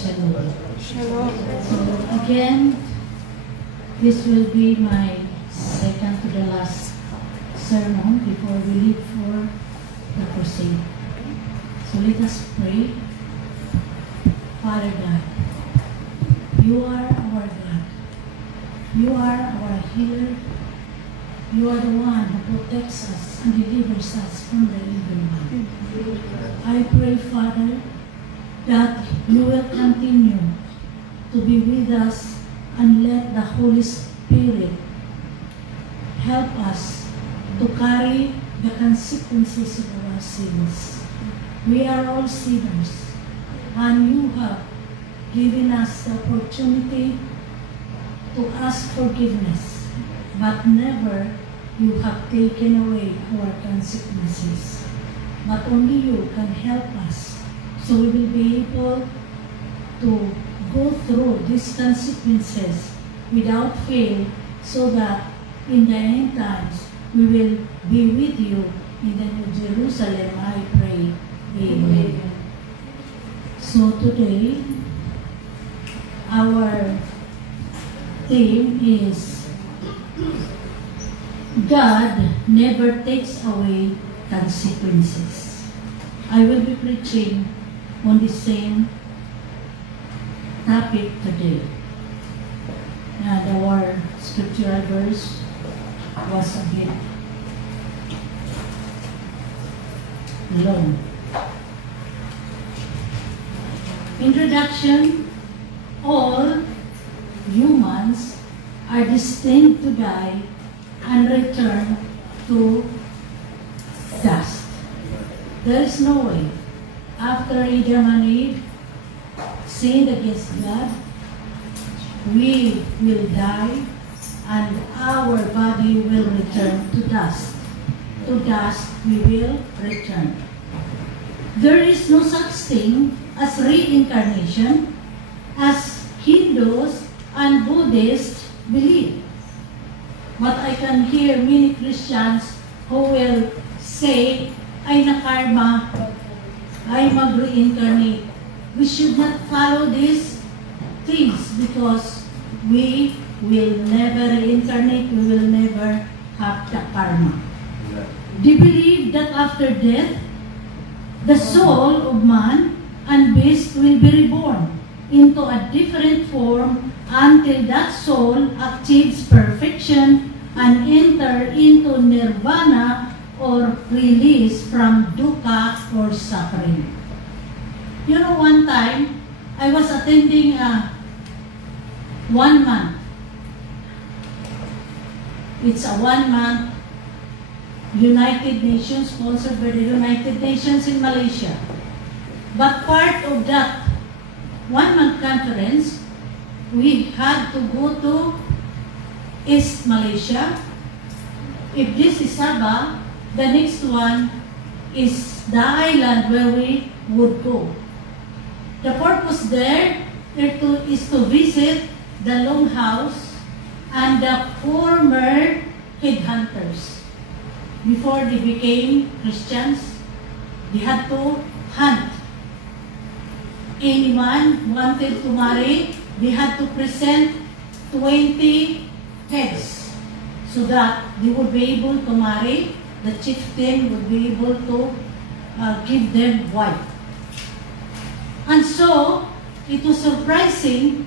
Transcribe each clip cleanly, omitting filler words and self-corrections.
Shalom. Shalom. So again, this will be my second to the last sermon before we leave for the crusade. So let us pray. Father God, you are our God. You are our healer. You are the one who protects us and delivers us from the evil one. I pray, Father, that you will continue to be with us and let the Holy Spirit help us to carry the consequences of our sins. We are all sinners, and you have given us the opportunity to ask forgiveness, but never you have taken away our consequences. But only you can help us, so we will be able to go through these consequences without fail, so that in the end times we will be with you in the New Jerusalem, I pray. Amen. So today, our theme is God never takes away consequences. I will be preaching on the same topic today. And our scriptural verse was a bit long. Introduction: all humans are destined to die and return to dust. There is no way. After Adam and Eve sinned against God, we will die and our body will return to dust. To dust we will return. There is no such thing as reincarnation as Hindus and Buddhists believe. But I can hear many Christians who will say, ay na-karma, ay mag-reincarnate. We should not follow these things because we will never reincarnate, we will never have the karma. They believe that after death, the soul of man and beast will be reborn into a different form until that soul achieves perfection and enter into nirvana or release from dukkha or suffering. You know, one time, I was attending a 1 month. It's a 1 month United Nations, sponsored by the United Nations in Malaysia. But part of that 1 month conference, we had to go to East Malaysia. If this is Sabah, the next one is the island where we would go. The purpose there is to visit the Longhouse and the former headhunters. Before they became Christians, they had to hunt. Anyone wanted to marry, they had to present 20 heads so that they would be able to marry. The chieftain would be able to give them wife. And so, it was surprising.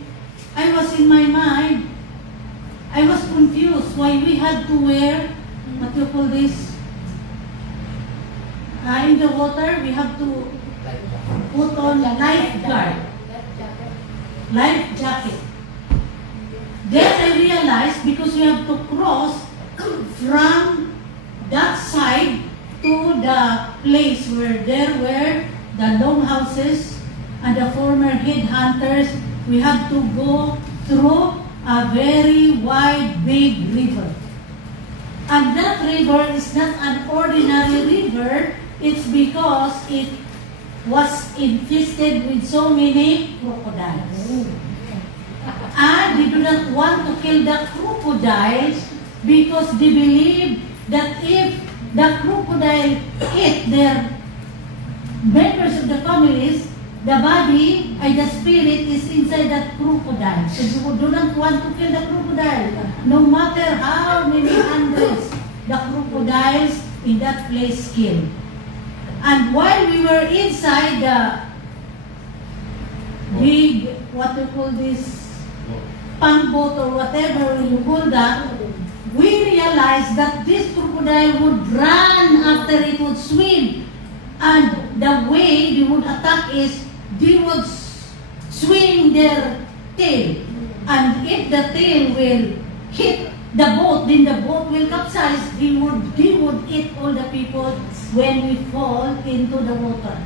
I was in my mind, I was confused why we had to wear, what you call this? In the water, we have to put on lifeguard, life jacket. Then I realized, because we have to cross from that side to the place where there were the longhouses and the former headhunters, we had to go through a very wide, big river. And that river is not an ordinary river. It's because it was infested with so many crocodiles. And they do not want to kill the crocodiles because they believe that if the crocodile eat their members of the families, the body, the spirit is inside that crocodile. So you do not want to kill the crocodile. No matter how many hundreds the crocodiles in that place kill. And while we were inside the big, what you call this, pang boat or whatever you call that, we realized that this crocodile would run after it would swim. And the way they would attack is, they would swing their tail. And if the tail will hit the boat, then the boat will capsize. They would eat all the people when we fall into the water.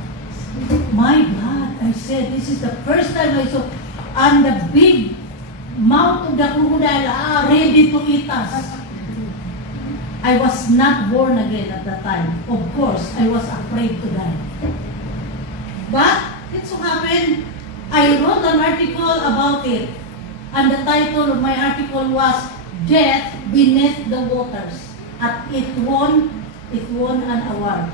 My God, I said, this is the first time I saw, and the big mouth of the crocodile are ready to eat us. I was not born again at that time. Of course, I was afraid to die. But it so happened, I wrote an article about it. And the title of my article was Death Beneath the Waters. And it won an award.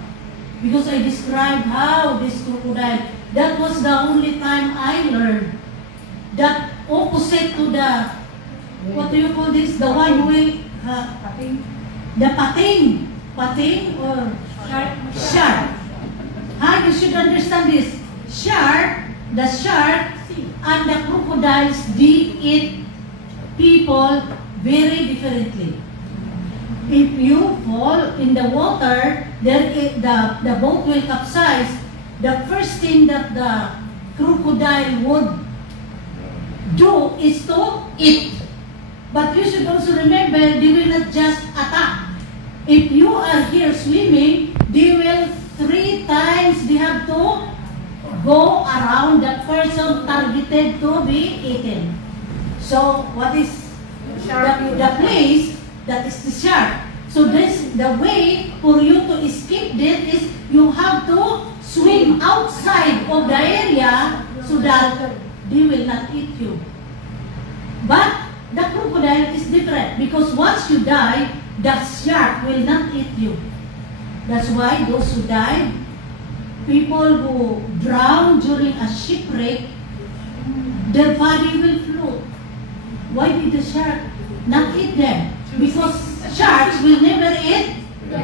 Because I described how this crocodile, that was the only time I learned that opposite to the, what do you call this? The one who will, the pating or shark. You should understand this. The shark and the crocodiles, they eat people very differently. If you fall in the water, the boat will capsize. The first thing that the crocodile would do is to eat. But you should also remember, they will not just attack. If you are here swimming, they will 3 times, they have to go around the person targeted to be eaten. So, what is the place that is the shark? So, the way for you to escape that is you have to swim outside of the area so that they will not eat you. But the crocodile is different because once you die, the shark will not eat you. That's why those who died, people who drown during a shipwreck, their body will float. Why did the shark not eat them? Because sharks will never eat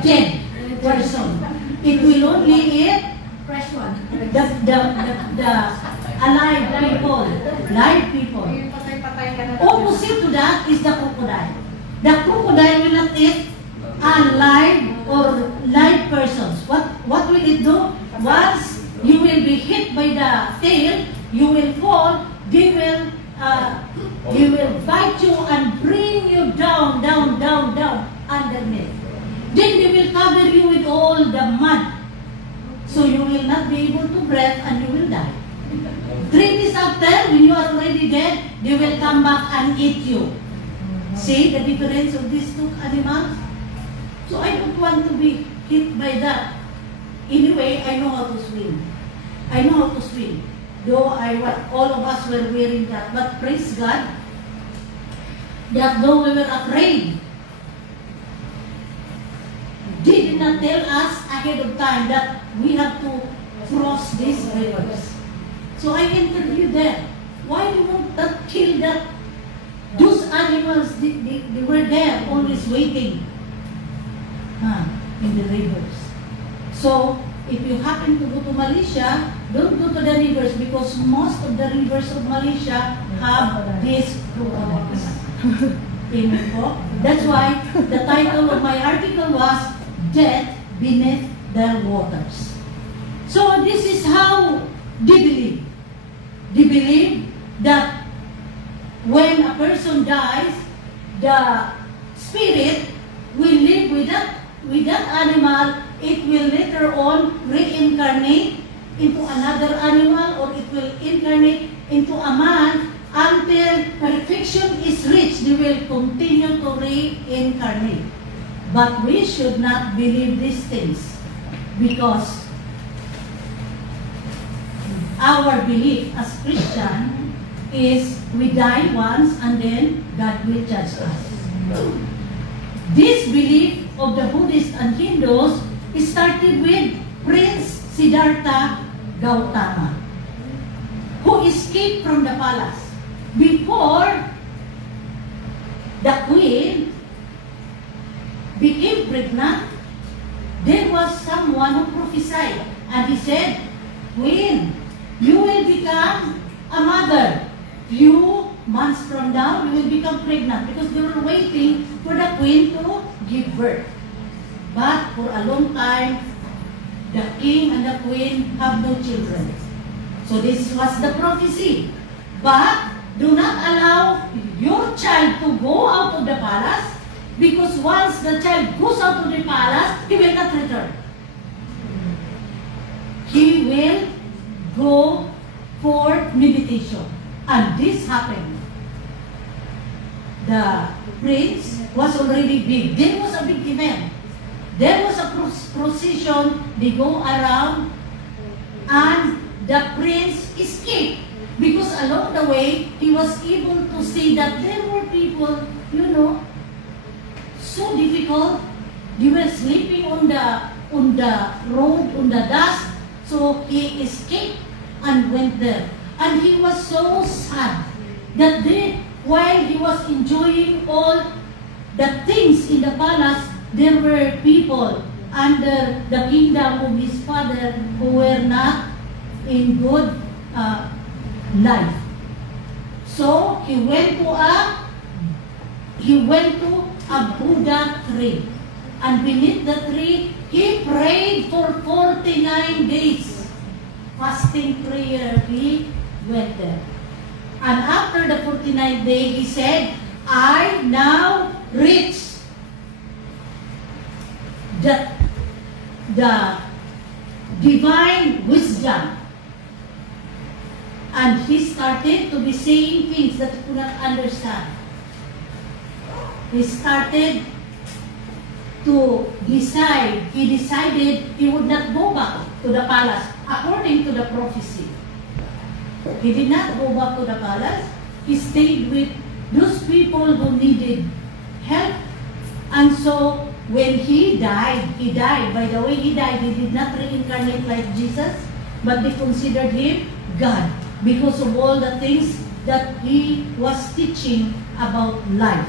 dead person. It will only eat Fresh one. the alive people, live people. Opposite to that is the crocodile. The crocodile will not eat alive or live persons. What will it do? Once you will be hit by the tail, you will fall, they will bite you and bring you down underneath. Then they will cover you with all the mud. So you will not be able to breathe and you will die. 3 days after, when you are already dead, they will come back and eat you. See the difference of these 2 animals? So I don't want to be hit by that. Anyway, I know how to swim. I know how to swim. Though all of us were wearing that. But praise God, that though we were afraid, they did not tell us ahead of time that we have to cross these rivers. So I interviewed them. Why do you want to kill that? Those animals, they were there, always waiting in the rivers. So, if you happen to go to Malaysia, don't go to the rivers because most of the rivers of Malaysia have these crocodiles. Amen po? That's why the title of my article was Death Beneath the Waters. So, this is how they believe. They believe that when a person dies, the spirit will live with that animal. It will later on reincarnate into another animal, or it will incarnate into a man until perfection is reached. They will continue to reincarnate. But we should not believe these things because our belief as Christian is we die once and then God will judge us. This belief of the Buddhists and Hindus started with Prince Siddhartha Gautama. who escaped from the palace. Before the queen became pregnant, there was someone who prophesied, and he said, Queen, you will become a mother. Few months from now, you will become pregnant, because they were waiting for the queen to give birth. But for a long time, the king and the queen have no children. So this was the prophecy. But do not allow your child to go out of the palace, because once the child goes out of the palace, he will not return. He will go for meditation. And this happened. The prince was already big. There was a big event. There was a procession. They go around, and the prince escaped. Because along the way, he was able to see that there were people, so difficult. They were sleeping on the road, on the dust. So he escaped and went there. And he was so sad that while he was enjoying all the things in the palace, there were people under the kingdom of his father who were not in good life. So he went to a Buddha tree, and beneath the tree he prayed for 49 days. Fasting prayer, he went there. And after the 49th day, he said, I now reach the divine wisdom. And he started to be saying things that he could not understand. He started to decide. He decided he would not go back to the palace according to the prophecy. He did not go back to the palace. He stayed with those people who needed help. And so when he died, by the way he died, he did not reincarnate like Jesus, but they considered him God because of all the things that he was teaching about life.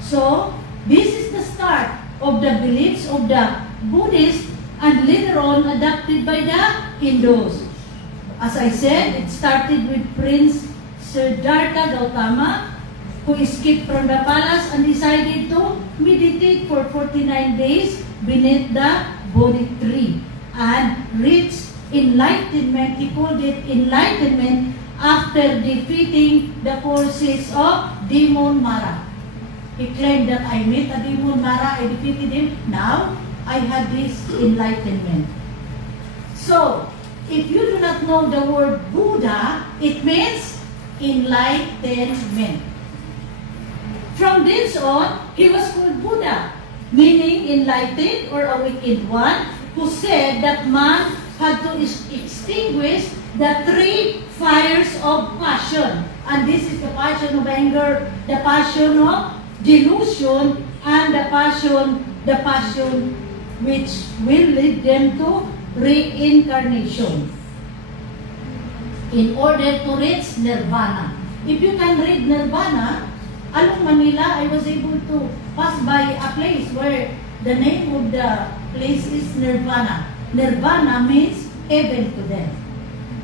So this is the start of the beliefs of the Buddhists, and later on adopted by the Hindus. As I said, it started with Prince Siddhartha Gautama, who escaped from the palace and decided to meditate for 49 days beneath the Bodhi tree and reached enlightenment. He called it enlightenment after defeating the forces of Demon Mara. He claimed that I met a Demon Mara, I defeated him, now I had this enlightenment. So, if you do not know the word Buddha, it means enlightenment. From this on, he was called Buddha, meaning enlightened or awakened one, who said that man had to extinguish the three fires of passion. And this is the passion of anger, the passion of delusion, and the passion which will lead them to reincarnation in order to reach nirvana. If you can read nirvana, along Manila, I was able to pass by a place where the name of the place is Nirvana. Nirvana means heaven to them.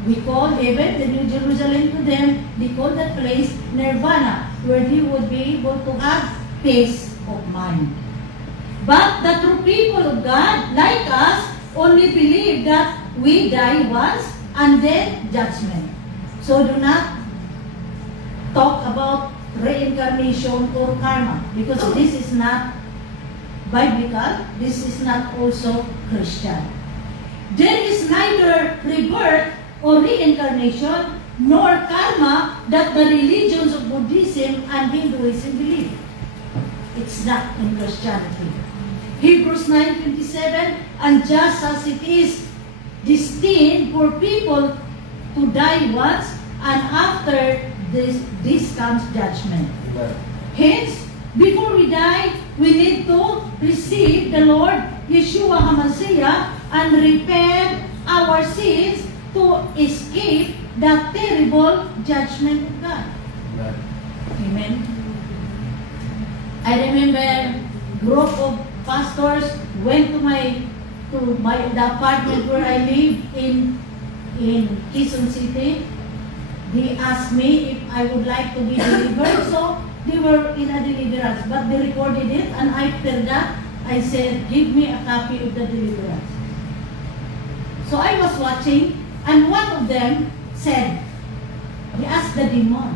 We call heaven the New Jerusalem to them. They call that place Nirvana, where they would be able to have peace of mind. But the true people of God, like us, only believe that we die once and then judgment. So do not talk about reincarnation or karma, because this is not biblical, this is not also Christian. There is neither rebirth or reincarnation nor karma that the religions of Buddhism and Hinduism believe. It's not in Christianity. Hebrews 9:27, and just as it is destined for people to die once, and after this comes judgment. Hence, before we die, we need to receive the Lord Yeshua HaMashiach and repent our sins to escape the terrible judgment of God. Amen. I remember group of pastors went to the apartment where I live in Quezon City. They asked me if I would like to be delivered, so they were in a deliverance, but they recorded it, and after that, I said, give me a copy of the deliverance. So I was watching, and one of them said, he asked the demon,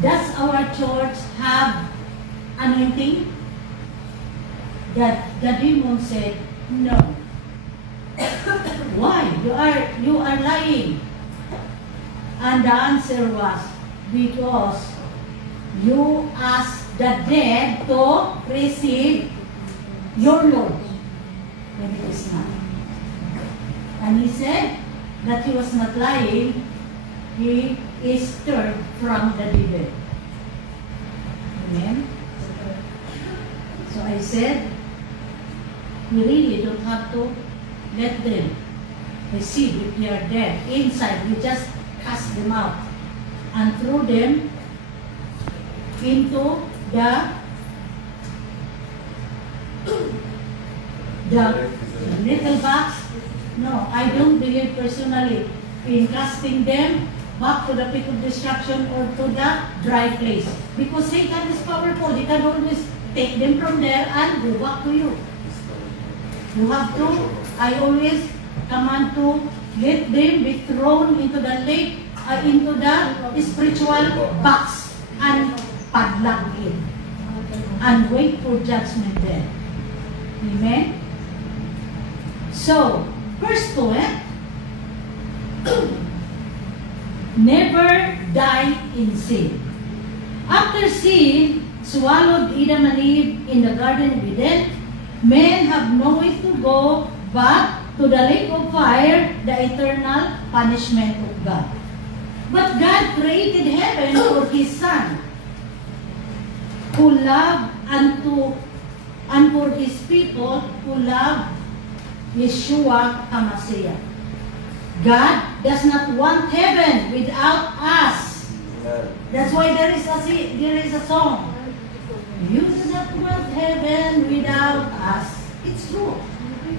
does our church have anointing? That the demon said, no. Why? You are lying. And the answer was, because you asked the dead to receive your Lord when it is not. And he said that he was not lying. He is turned from the devil. Amen? So I said, we really don't have to let them receive if they are dead. Inside, we just cast them out and throw them into the little box. No, I don't believe personally in casting them back to the pit of destruction or to the dry place. Because Satan is powerful. He can always take them from there and go back to you. You have to, I always command to let them be thrown into the lake, into the spiritual box and padlock it and wait for judgment there. Amen? So, verse 2, never die in sin. After sin swallowed Adam and Eve in the Garden of Eden, men have nowhere to go but to the lake of fire, the eternal punishment of God. But God created heaven for His Son, who loved and for His people who loved Yeshua HaMashiach. God does not want heaven without us. That's why there is a song. You do not want heaven without us. It's true.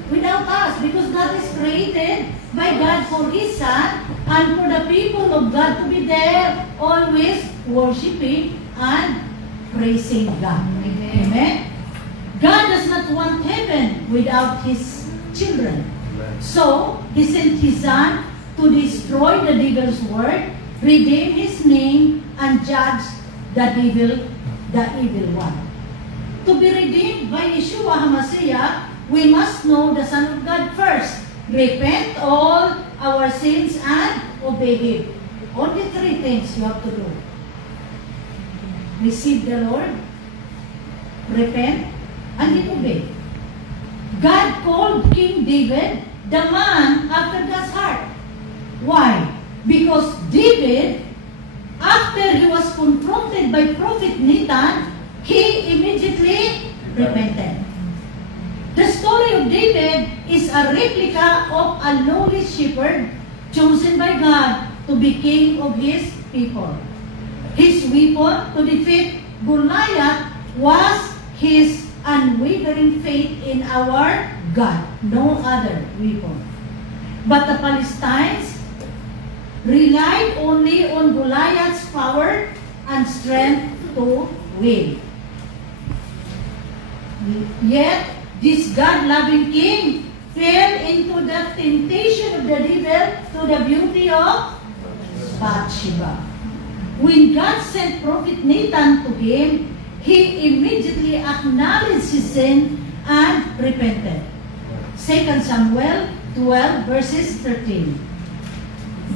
Without us, because God is created by God for His Son and for the people of God to be there, always worshiping and praising God. Amen? God does not want heaven without His children. So, He sent His Son to destroy the devil's work, redeem His name, and judge the evil one. To be redeemed by Yeshua HaMashiach, we must know the Son of God first. Repent all our sins and obey Him. Only three things you have to do. Receive the Lord, repent, and then obey. God called King David the man after God's heart. Why? Because David, after he was confronted by Prophet Nathan, he immediately repented. The story of David is a replica of a lowly shepherd chosen by God to be king of his people. His weapon to defeat Goliath was his unwavering faith in our God, no other weapon. But the Palestinians relied only on Goliath's power and strength to win. Yet, this God-loving king fell into the temptation of the devil to the beauty of Bathsheba. When God sent Prophet Nathan to him, he immediately acknowledged his sin and repented. 2 Samuel 12 verses 13.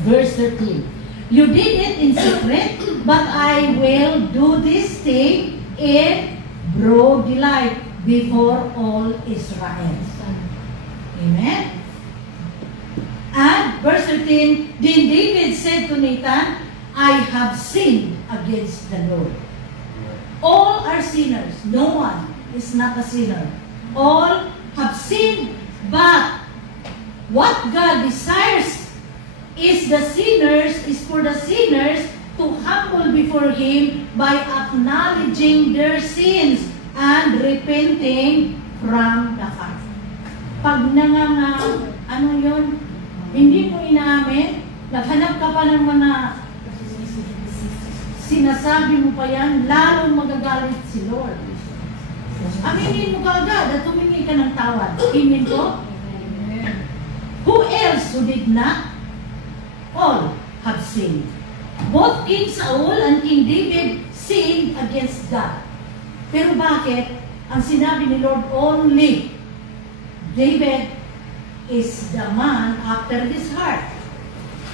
Verse 13. You did it in secret, but I will do this thing in broad delight before all Israel. Amen. And verse 13, then David said to Nathan, I have sinned against the Lord. All are sinners. No one is not a sinner. All have sinned, but What God desires is for the sinners to humble before Him by acknowledging their sins and repenting from the heart. Pag ano yun, hindi mo inaamin, naghanap ka pa ng mga sinasabi mo pa yan, lalong magagalit si Lord. Aminin mo kaagad at humingi ka ng tawad. Amen po? Who else who did not? All have sinned. Both King Saul and King David sinned against God. Pero bakit? Ang sinabi ni Lord, only David is the man after his heart.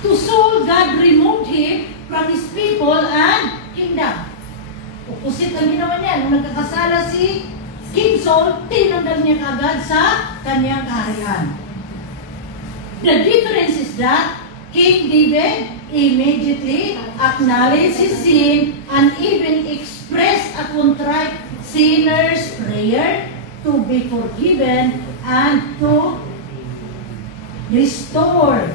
To Saul, God removed him from his people and kingdom. Opposite ang ginawa niya. Nung nagkakasala si King Saul, tinanggal niya kagad sa kanyang kaharian. The difference is that King David immediately acknowledged his sin and even expressed a contrite sinner's prayer to be forgiven and to be restored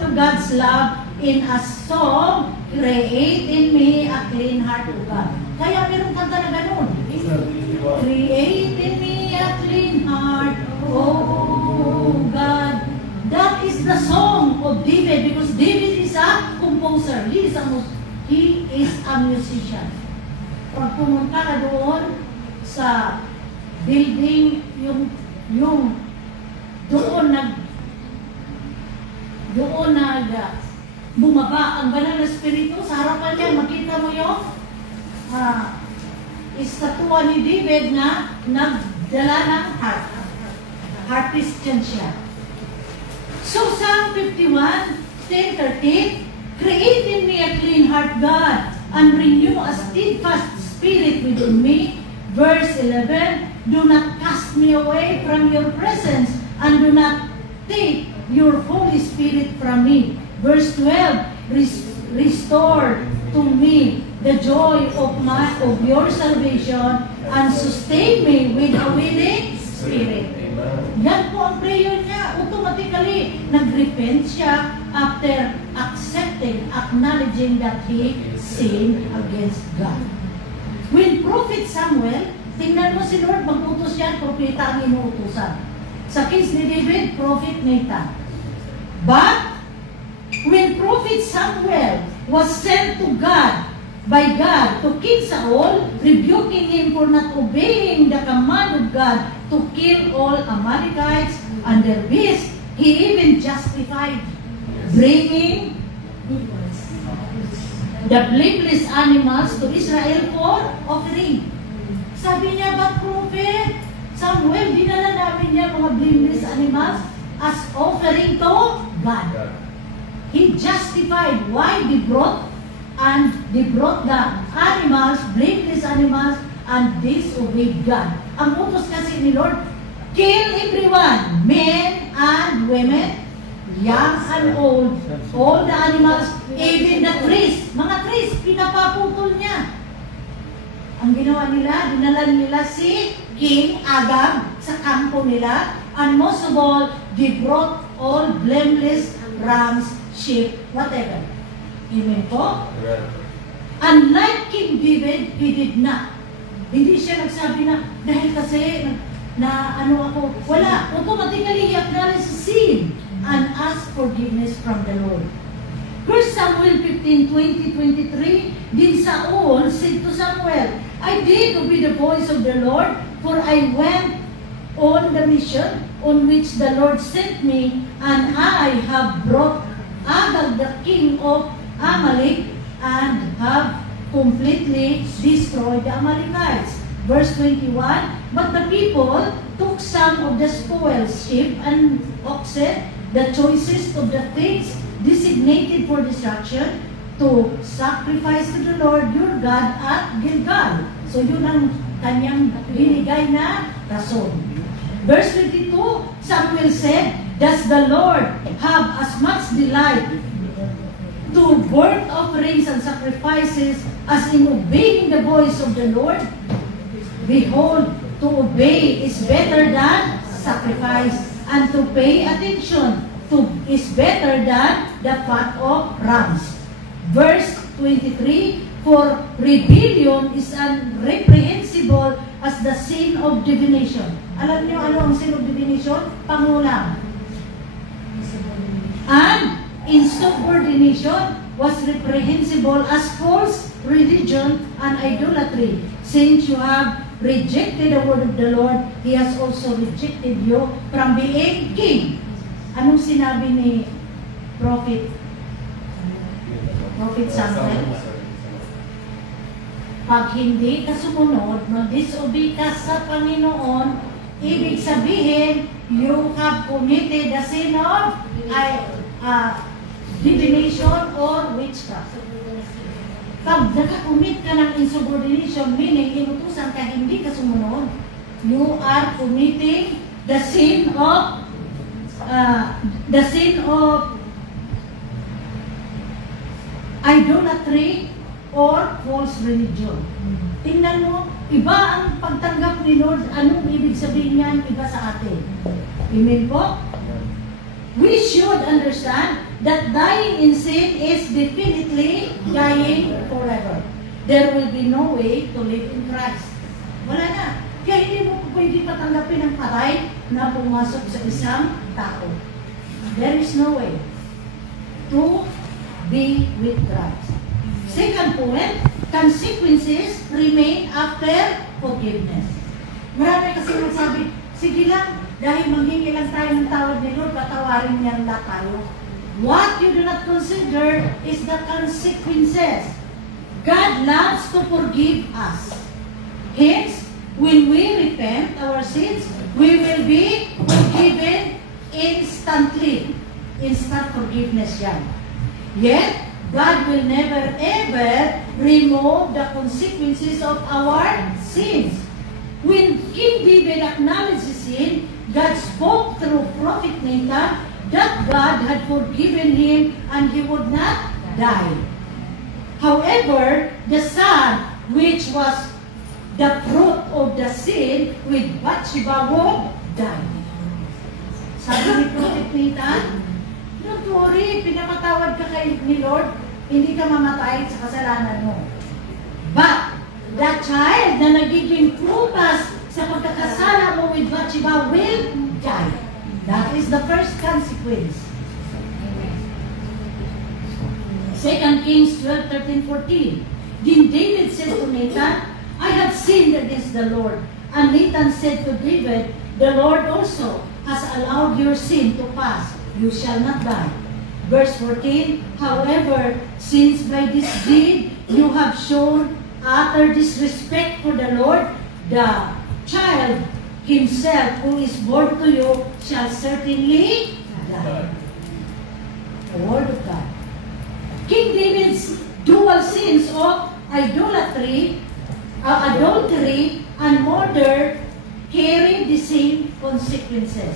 to God's love in a song, Create in me a clean heart, O God. Kaya mayroong kanta na ganun. Create in me a clean heart, O God. That is the song of David because David is a composer. He is a musician. Pag pumunta ka doon sa building, doon bumaba ang banal na spirito sa harapan niya. Makita mo yung estatwa ni David na nagdala ng harpist siya. So, Psalm 51, 10-13, Create in me a clean heart, God, and renew a steadfast spirit within me. Verse 11, Do not cast me away from your presence, and do not take your Holy Spirit from me. Verse 12, Restore to me the joy of your salvation, and sustain me with a willing spirit. Yan po ang prayer niya. Automatically, nag-repent siya after acknowledging that he sinned against God. When Prophet Samuel, tingnan mo si Lord, mag-utos yan, propeta ang inuutusan. Sa case ni David, Prophet Nathan. But, when Prophet Samuel was sent to God, by God, to King Saul, rebuking him for not obeying the command of God to kill all Amalekites and their beasts, he even justified bringing the blameless animals to Israel for offering. Sabi niya, but Prophet Samuel, dinala namin niya mga blameless animals as offering to God. He justified why they brought the animals, blameless animals, and disobeyed God. Ang utos kasi ni Lord, kill everyone, men and women, young and old, all the animals, even the trees. Mga trees, pinapaputol niya. Ang ginawa nila, dinala nila si King Agag sa kampo nila, and most of all, they brought all blameless rams, sheep, whatever. Amen po? Unlike King David, he did not. Hindi siya nagsabi na, dahil kasi wala. Automatically, he acknowledged sin and asked forgiveness from the Lord. 1 Samuel 15:20-23, Then Saul said to Samuel, I did obey the voice of the Lord, for I went on the mission on which the Lord sent me, and I have brought Agag the king of Amalek, and have completely destroyed the Amalekites. Verse 21, But the people took some of the spoiled sheep and oxen, the choicest of the things designated for destruction, to sacrifice to the Lord your God at Gilgal. So yun ang kanyang binigay na rason. Verse 22, Samuel said, Does the Lord have as much delight to burnt offerings and sacrifices as in obeying the voice of the Lord? Behold, to obey is better than sacrifice, and to pay attention to is better than the fat of rams. Verse 23, for rebellion is unreprehensible as the sin of divination. Alam niyo ano ang sin of divination? Pangulang. And insubordination was reprehensible as false religion and idolatry. Since you have rejected the word of the Lord, He has also rejected you from being king. Anong sinabi ni Prophet Samuel? Pag hindi ka sumunod, mag-disobey ka sa Panginoon, ibig sabihin, you have committed the sin of divination or witchcraft. Pag nakakumit ka ng insubordination, meaning inutusan ka, hindi ka sumunod, you are committing the sin of idolatry or false religion. Tingnan mo, iba ang pagtanggap ni Lord. Anong ibig sabihin niyan? Iba sa atin. Amen po? We should understand that dying in sin is definitely dying forever. There will be no way to live in Christ. Wala na. Kaya hindi mo pwede patanggapin ang patay na pumasok sa isang tao. There is no way to be with Christ. Second point, consequences remain after forgiveness. Marami kasi magsabi, sige lang, dahil maghingi lang tayo ng tawad ni Lord, patawarin niya lang tayo. What you do not consider is the consequences. God loves to forgive us. Hence, when we repent our sins, we will be forgiven instantly. Instant forgiveness yan. Yet, God will never ever remove the consequences of our sins. When King David acknowledged his sin, God spoke through Prophet Nathan that God had forgiven him and he would not die. However, the son, which was the fruit of the sin with Bathsheba, would die. Sabi ni Prophet Nathan, don't worry, pinapatawad ka ni Lord, hindi ka mamatay sa kasalanan mo. But, the child na nagiging prutas sa pagkakasala mo with Bathsheba will die. That is the first consequence. 2 Kings 12, 13, 14. Then David said to Nathan, I have sinned against the Lord. And Nathan said to David, the Lord also has allowed your sin to pass. You shall not die. Verse 14, however, since by this deed you have shown utter disrespect for the Lord, the child himself who is born to you shall certainly die. The word of God. King David's dual sins of idolatry, adultery, and murder carried the same consequences,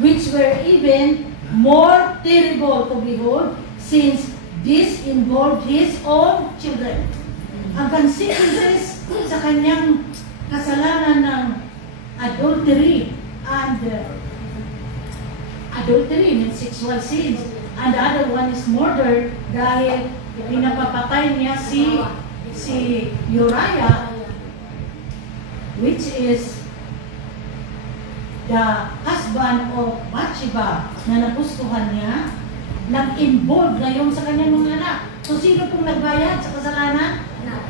which were even more terrible to behold, since this involved his own children. Ang consequences sa kanyang kasalanan ng adultery and adultery means sexual sins, and the other one is murder dahil pinapapatay niya si Uriah, which is the husband of Bathsheba na napustuhan niya, nag-involve ngayon sa kanyang mga anak. So, sino pong nagbayad sa kasalanan?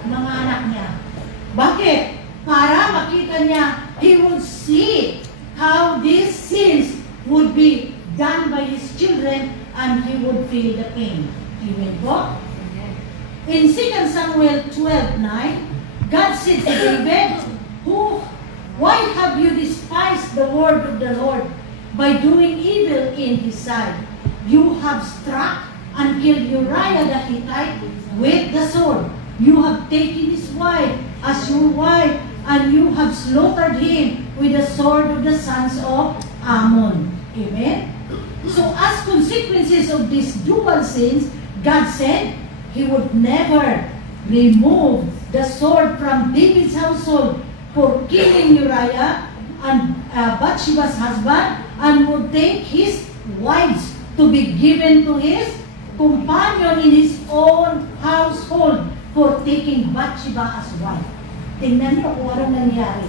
Mga anak niya. Bakit? Para makita niya, he would see how these sins would be done by his children and he would feel the pain. Amen po? In 2 Samuel 12:9, God said to David, why have you despised the word of the Lord by doing evil in his sight? You have struck and killed Uriah the Hittite with the sword. You have taken his wife as your wife, and you have slaughtered him with the sword of the sons of Ammon. Amen? So as consequences of these dual sins, God said He would never remove the sword from David's household for killing Uriah, and Bathsheba's husband, and would take his wives to be given to his companion in his own household for taking Bathsheba as wife. Tingnan niyo kung anong nangyari.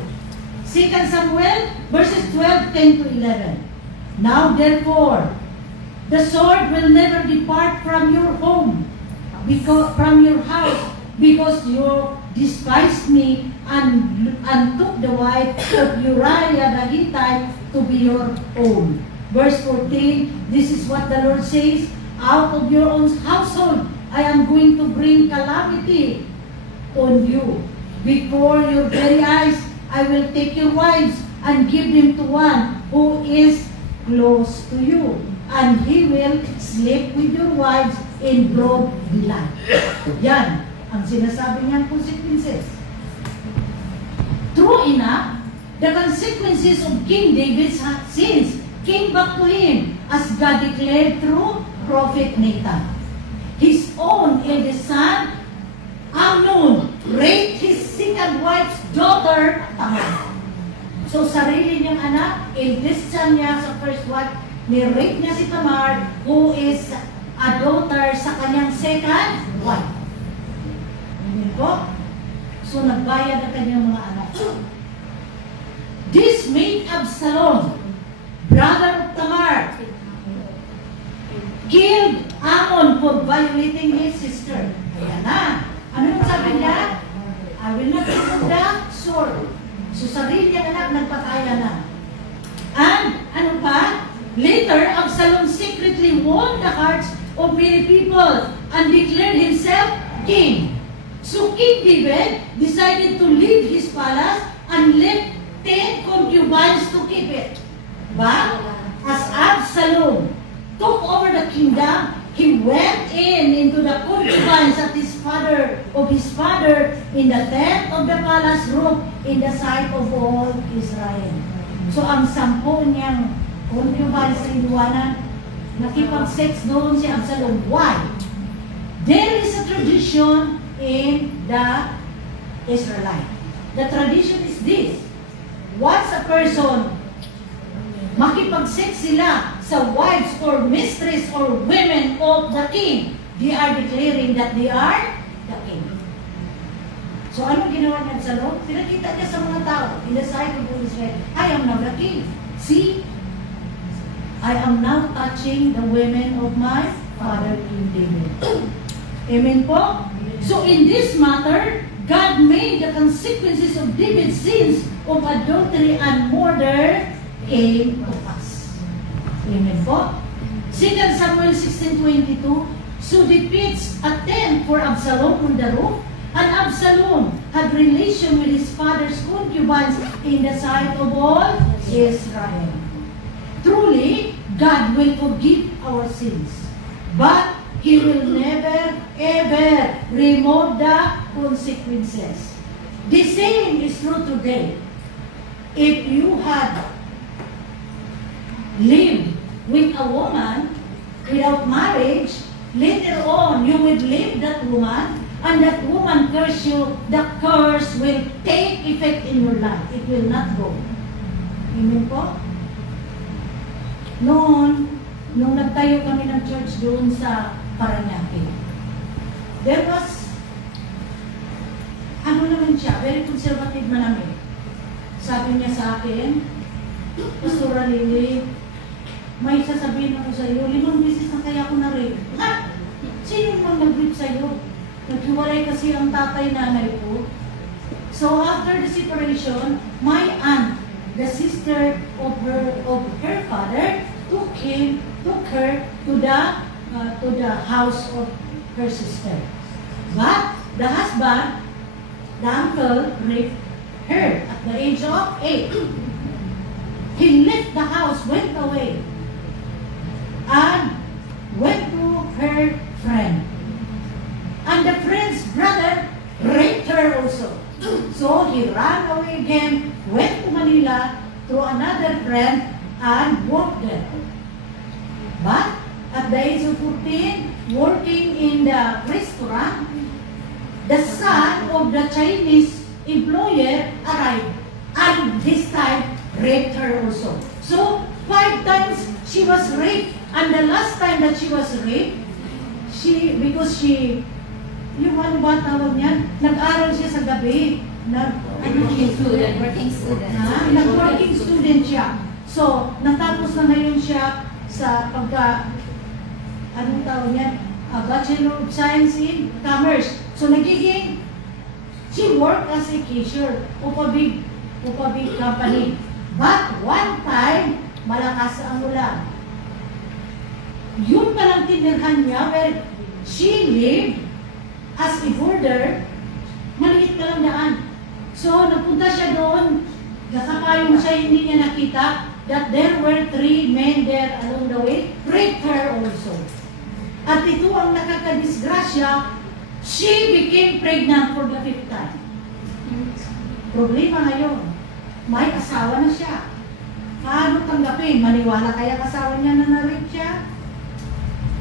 2 Samuel verses 12, 10 to 11. Now therefore, the sword will never depart from your home, from your house, because you despised me and took the wife of Uriah the Hittite to be your own. Verse 14, this is what the Lord says, out of your own household, I am going to bring calamity on you. Before your very eyes, I will take your wives and give them to one who is close to you, and he will sleep with your wives in broad daylight. Yan ang sinasabi niyang consequences. True enough, the consequences of King David's sins came back to him as God declared through Prophet Nathan. His own eldest son, Amnon, raped his second wife's daughter, Tamar. So sarili niyang anak, eldest son niya sa first wife, ni-rape niya si Tamar, who is a daughter sa kanyang second wife. Amen po? So nagbayad ang kanyang mga anak. This made Absalom, brother of Tamar, killed Ammon for violating his sister. Ayan na. Ano yung sabi niya? I will not take the sword. So sarili niya anak, nagpataya na. And ano pa? Later, Absalom secretly won the hearts of many people and declared himself king. So King David decided to leave his palace and left 10 concubines to keep it. But as Absalom took over the kingdom, he went into the concubines of his father in the tent of the palace roof in the sight of all Israel. So ang 10 niyang concubines sa inuwanan, nakipag-sex doon si Absalom. Why? There is a tradition in the Israelite. The tradition is this. Once a person makipag-sex sila sa wives or mistress or women of the king, they are declaring that they are the king. So ano ginawa niya sa Lord? Pinakita niya sa mga tao in the sight of Israel, I am now the king. See, I am now touching the women of my father King David. Amen po? So in this matter, God made the consequences of David's sins of adultery and murder came to pass. Amen po? 2 Samuel 16:22, so defeats attempt for Absalom on the roof, and Absalom had relation with his father's concubines in the sight of all Israel. Truly, God will forgive our sins, but He will never, ever remove the consequences. The same is true today. If you had lived with a woman without marriage, later on you will leave that woman, and that woman curse you, the curse will take effect in your life. It will not go. Amen po? Nung nagtayo kami ng church doon sa Paranaque, there was, ano naman siya, very conservative man namin. Sabi niya sa akin, Pastora Lily, may sasabihin ako sa iyo, 5 beses na kaya ako na-rape. Ha? Sino mang nag-rape sa iyo? Naghiwalay kasi ang tatay-nanay ko. So after the separation, my aunt, the sister of her father, took her to the house of her sister. But the husband, the uncle, raped her at the age of 8. He left the house, went away, and went to her friend. And the friend's brother raped her also. So he ran away again, went to Manila to another friend, and worked there. But at the age of 14, working in the restaurant, the son of the Chinese employer arrived, and this time raped her also. So, 5 times she was raped. And the last time that she was raped, because yung ano ba tawag niyan? Nag-aral siya sa gabi. Working student. Nag-working student siya. So, natapos na ngayon siya sa anong tawag niyan? Bachelor of Science in Commerce. So, she worked as a cashier of a big company. But one time, malakas ang ulan. Yun palang tinirhan niya where she lived as a boarder, maliit pa lang daan. So, nagpunta siya doon, nakapayong siya, hindi niya nakita that there were 3 men there along the way, raped her also. At ito ang nakakadisgrasya, she became pregnant for the 5th time. Problema ngayon, may asawa na siya. Paano tanggapin? Maniwala kaya asawa niya na na-rape siya?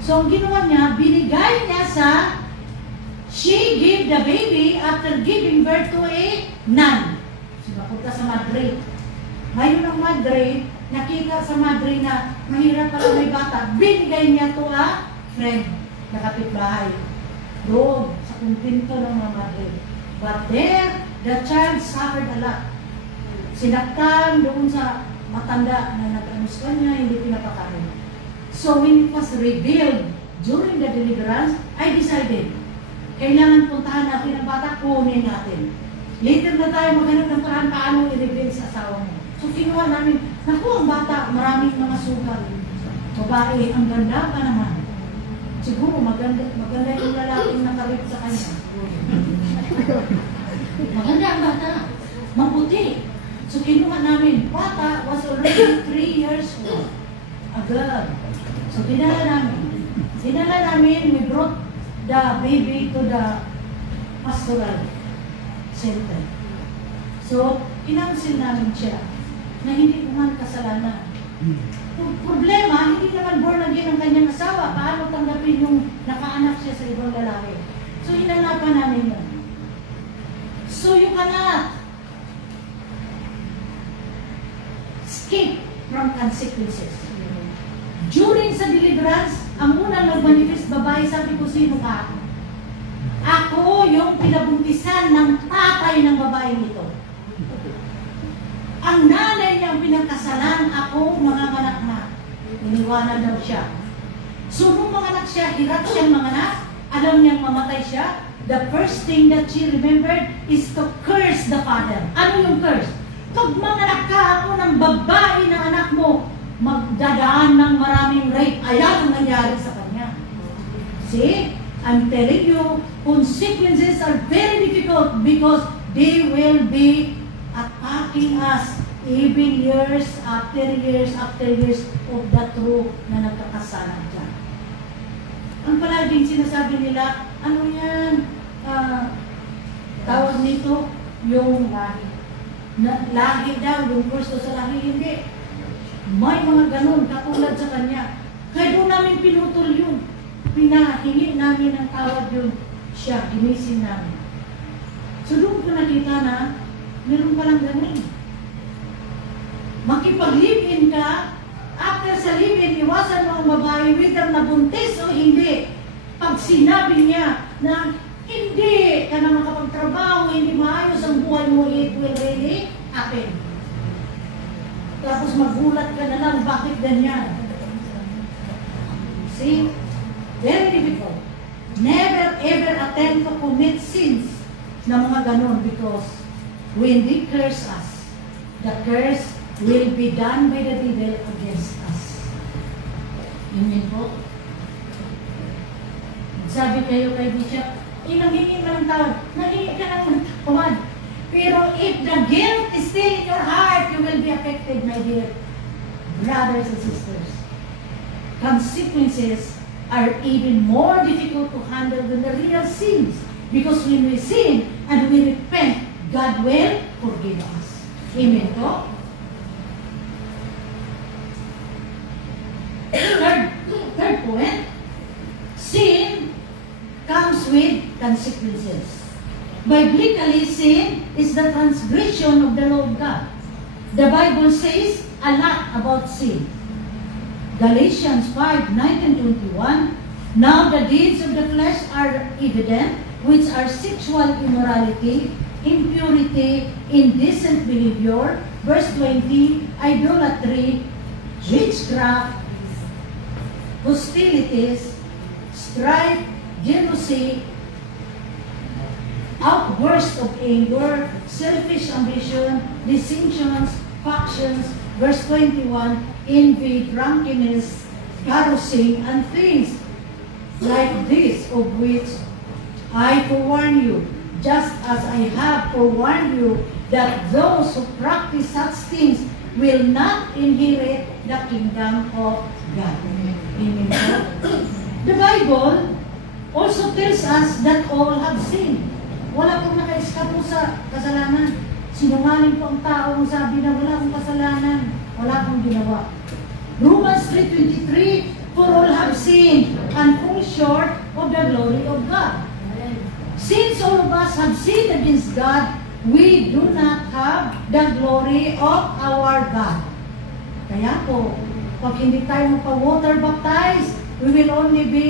So, ang ginawa niya, binigay niya she gave the baby after giving birth to a nun. So, napunta sa Madrid. Ngayon ang Madrid, nakita sa Madrid na mahirap pala may bata. Binigay niya to a friend na kapitbahay. Doon, sa kumpinto ng mga Madrid. But there, the child suffered a lot. Sinaktan doon sa matanda na nag-anus kanya, hindi pinapakain. So when it was revealed during the deliverance, I decided, kailangan puntahan natin ang bata, kunin natin. Later na tayo maghanap ng paraan paano i-reveal sa asawa mo. So kinuha namin, naku, ang bata, maraming mga sugal. Babae, ang ganda pa naman. Siguro maganda yung lalaking nakarip sa kanya. Maganda ang bata. Maputi. So kinuha namin, bata was already 3 years old. Agad. So dinala namin. We brought the baby to the pastoral center. So, kinonsil namin siya na hindi naman kasalanan. Problema, hindi naman born again ang kanyang asawa. Paano tanggapin yung nakaanak siya sa ibang lalaki? So, hinanapan namin yun. So, you cannot escape from consequences. During sa deliverance, ang unang nag-manifest babae, sabi ko, sino ka? Ako yung pinabuntisan ng tatay ng babae nito. Ang nanay niya ang pinagkasalan, ako manganganak na. Iniwanan daw siya. So nung manganak siya, hirap siyang manganak, alam niyang mamatay siya, the first thing that she remembered is to curse the father. Ano yung curse? Pag manganak ka ako ng babae ng anak mo, magdadaan ng maraming rape. Ayan ang nangyari sa kanya. See? I'm telling you, consequences are very difficult because they will be attacking us even years after years of the truth na nagkakasala dyan. Ang palaging sinasabi nila, ano yan? Tawag nito, yung lahi daw, yung kurso sa lahi, hindi. May mga ganun, katulad sa kanya. Kaya doon namin pinutol yun. Pinahingi namin ang tawad yun. Siya, ginising namin. So doon ko nakita na, meron palang ganun. Makipag-live-in ka, after sa live-in, iwasan mo ang babae, whether nabuntis o hindi. Pag sinabi niya na hindi ka na makapagtrabaho, hindi maayos ang buhay mo, it will really happen. Tapos magulat ka na lang, bakit ganyan? See? Very difficult. Never ever attempt to commit sins na mga ganun because when they curse us, the curse will be done by the devil against us. Amen po? Sabi kayo kay Bishop, nanghingi mo ng tawad. Nanghingi ka ng tawad. Pero if the guilt is still in your heart, you will be affected, my dear brothers and sisters. Consequences are even more difficult to handle than the real sins. Because when we sin and we repent, God will forgive us. Amen po? Third point, sin comes with consequences. Biblically, sin is the transgression of the law of God. The Bible says a lot about sin. Galatians 5:19-21. Now the deeds of the flesh are evident, which are sexual immorality, impurity, indecent behavior. Verse 20, idolatry, witchcraft, hostilities, strife, jealousy, outbursts of anger, selfish ambition, dissensions, factions. Verse 21, envy, drunkenness, carousing, and things like this, of which I forewarn you, just as I have forewarned you, that those who practice such things will not inherit the kingdom of God. Amen. The Bible also tells us that all have sinned. Wala pong naka-eskapo sa kasalanan. Sinungaling po ang tao kung sabi na wala akong kasalanan, wala akong ginawa. Romans 3:23, for all have sinned and fall short of the glory of God. Since all of us have sinned against God, we do not have the glory of our God. Kaya po, pag hindi tayo magpa-water baptized, we will only be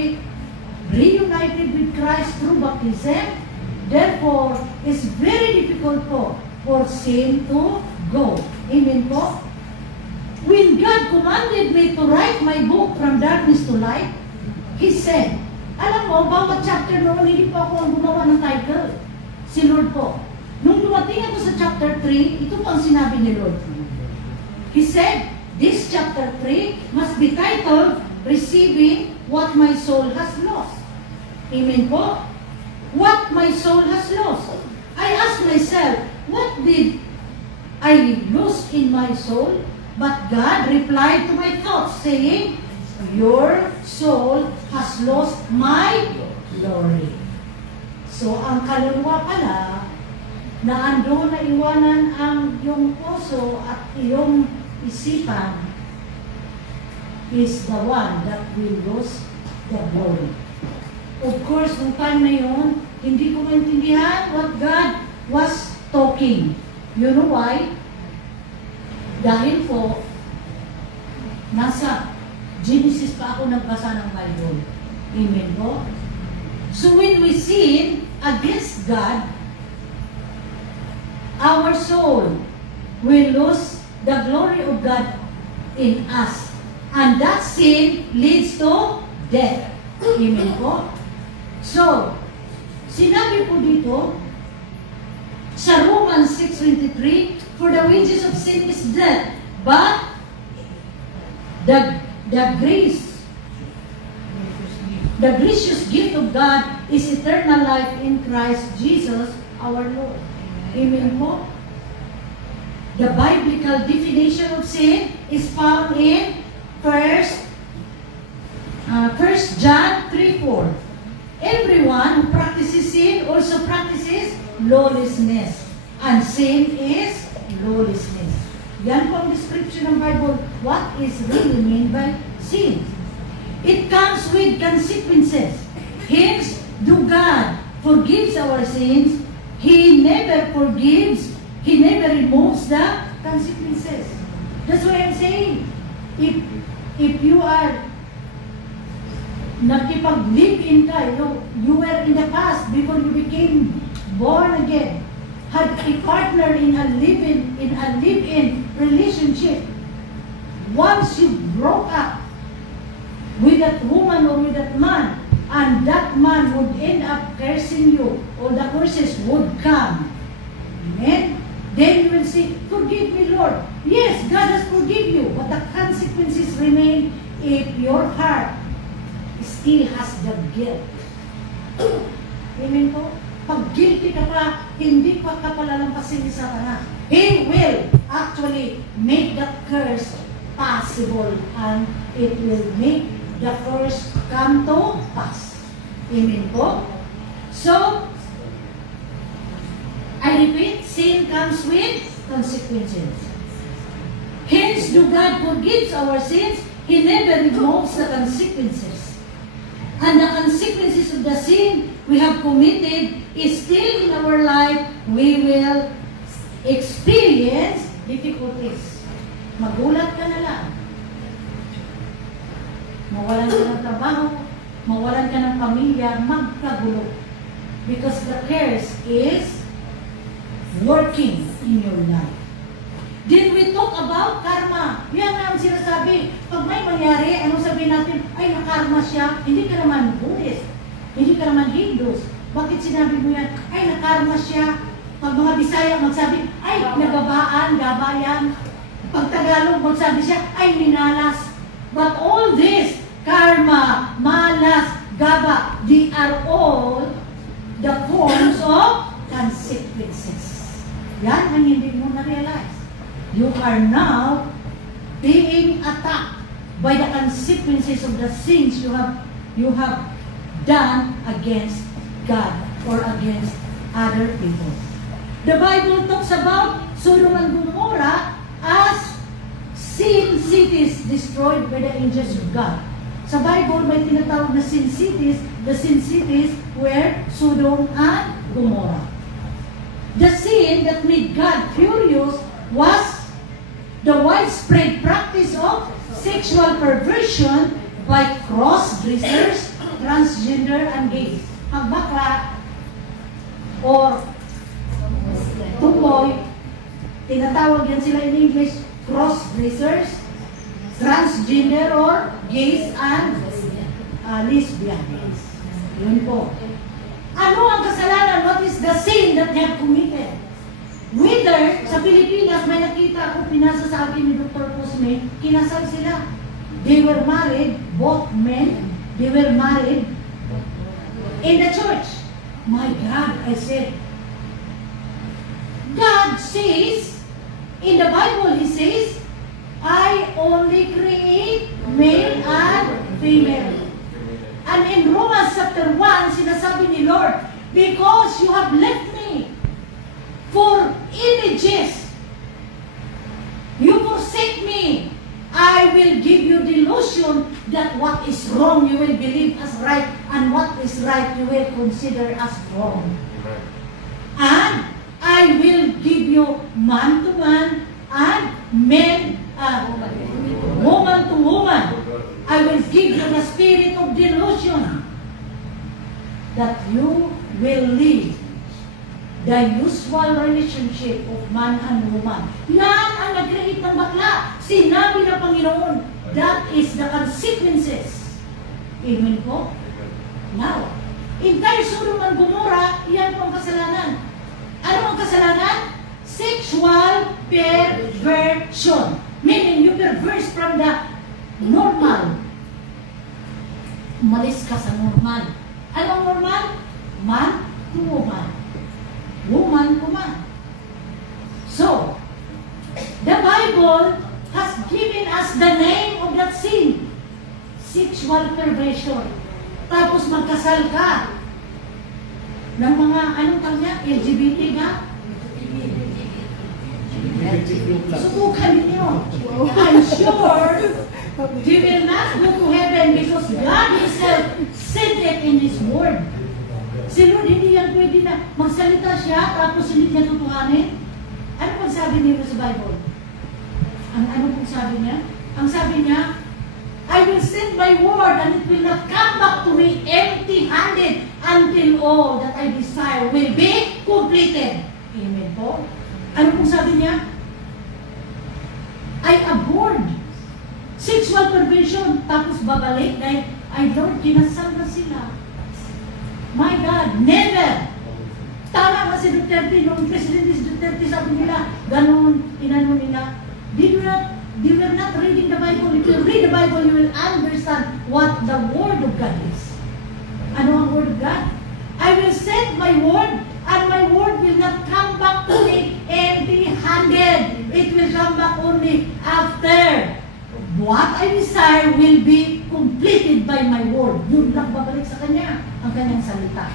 reunited with Christ through baptism. Therefore, it's very difficult po for sin to go. Amen po? When God commanded me to write my book From Darkness to Light, He said, alam mo, bawat chapter noon, hindi po ako ang gumawa ng title. Si Lord po. Nung dumating ako sa chapter 3, ito po ang sinabi ni Lord. He said, this chapter 3 must be titled, Receiving What My Soul Has Lost. Amen po? What my soul has lost. I asked myself, what did I lose in my soul? But God replied to my thoughts, saying, your soul has lost my glory. So, ang kaluluwa pala, na ando na iwanan ang iyong puso at iyong isipan, is the one that will lose the glory. Of course, nung time na yun, hindi ko maintindihan what God was talking. You know why? Dahil po, nasa Genesis pa ako nagbasa ng Bible. Amen po? So when we sin against God, our soul will lose the glory of God in us. And that sin leads to death. Amen po? So, sinabi po dito, sa Romans 6:23, for the wages of sin is death, but the gracious gift of God is eternal life in Christ Jesus our Lord. Amen po? The biblical definition of sin is found in 1 John 3:4. Everyone who practices sin also practices lawlessness. And sin is lawlessness. Yan po ang description ng Bible. What is really meant by sin? It comes with consequences. Hence, do God forgives our sins, He never forgives, He never removes the consequences. That's why I'm saying, if you are nakipag-live-in ka, you were in the past, before you became born again, had a partner in a live-in relationship. Once you broke up with that woman or with that man, and that man would end up cursing you, or the curses would come. Amen? Then you will say, forgive me, Lord. Yes, God has forgiven you, but the consequences remain if your heart still has the guilt. Amen po? Pag guilty ka pa, hindi pa ka palalampasin ni Satanas. He will actually make the curse possible, and it will make the curse come to pass. Amen po? So, I repeat, sin comes with consequences. Hence, do God forgives our sins, He never removes the consequences. And the consequences of the sin we have committed is still in our life. We will experience difficulties. Magulat ka na lang. Mawalan ka ng trabaho, mawalan ka ng pamilya, magkagulo. Because the curse is working in your life. Did we talk about karma? Yan nga ang sinasabi. Pag may mangyari, anong sabihin natin? Ay, nakarma siya. Hindi ka naman Buddhist. Hindi ka naman Hindus. Bakit sinabi mo yan? Ay, nakarma siya. Pag mga Bisaya magsabi, ay, nagabaan, gabayan. Pag Tagalog magsabi siya, ay, minalas. But all this, karma, malas, gaba, they are all the forms of consequences. Yan ang hindi mo na-realize. You are now being attacked by the consequences of the sins you have done against God or against other people. The Bible talks about Sodom and Gomorrah as sin cities destroyed by the angels of God. Sa Bible, may tinatawag na sin cities. The sin cities were Sodom and Gomorrah. The sin that made God furious was the widespread practice of sexual perversion by cross-dressers, transgender, and gays. Ang bakla or tukoy, tinatawag yan sila in English, cross-dressers, transgender, or gays and lesbians. Yun po. Ano ang kasalanan? What is the sin that they have committed? Whether sa Pilipinas, may nakita ako, pinasa sa akin ni Dr. Cosme, kinasal sila. They were married, both men, they were married in the church. My God, I said, God says, in the Bible, He says, I only create male and female. And in Romans chapter 1, sinasabi ni Lord, because you have left me for images, you forsake me, I will give you delusion that what is wrong you will believe as right, and what is right you will consider as wrong. And I will give you man to man and woman to woman. I will give you the spirit of delusion that you will live the usual relationship of man and woman. Yan ang nag-create ng bakla. Sinabi ng Panginoon, that is the consequences. Amen po? Now, entire Sodom and Gomorrah, yan po ang kasalanan. Ano ang kasalanan? Sexual perversion. Meaning, you perverse from the normal. Umalis ka sa normal. Ano ang normal? Man to woman. Woman to man. So, the Bible has given us the name of that sin. Sexual perversion. Tapos magkasal ka ng mga, anong tawag niya? LGBT nga? Subukan ninyo. I'm sure you will not go to heaven because God Himself said it in His Word. Si Lord, hindi yan pwede na magsalita siya tapos hindi niya tutuhanin. Ano pang sabi niyo sa Bible? Ano pong sabi niya? Ang sabi niya, I will send my word and it will not come back to me empty-handed until all that I desire will be completed. Amen po? Ano pong sabi niya? I abhorred sexual perversion. Tapos babalik dahil I Lord, kinasal na sila. My God, never! Tama nga si Duterte, nung President Duterte, sabi nila, ganun, inano nila. They were not reading the Bible. If you read the Bible, you will understand what the Word of God is. Ano ang Word of God? I will send my Word, and my Word will not come back to me empty-handed. It will come back only after what I desire will be completed by my Word. Yun lang babalik sa Kanya, ang Kanyang salita.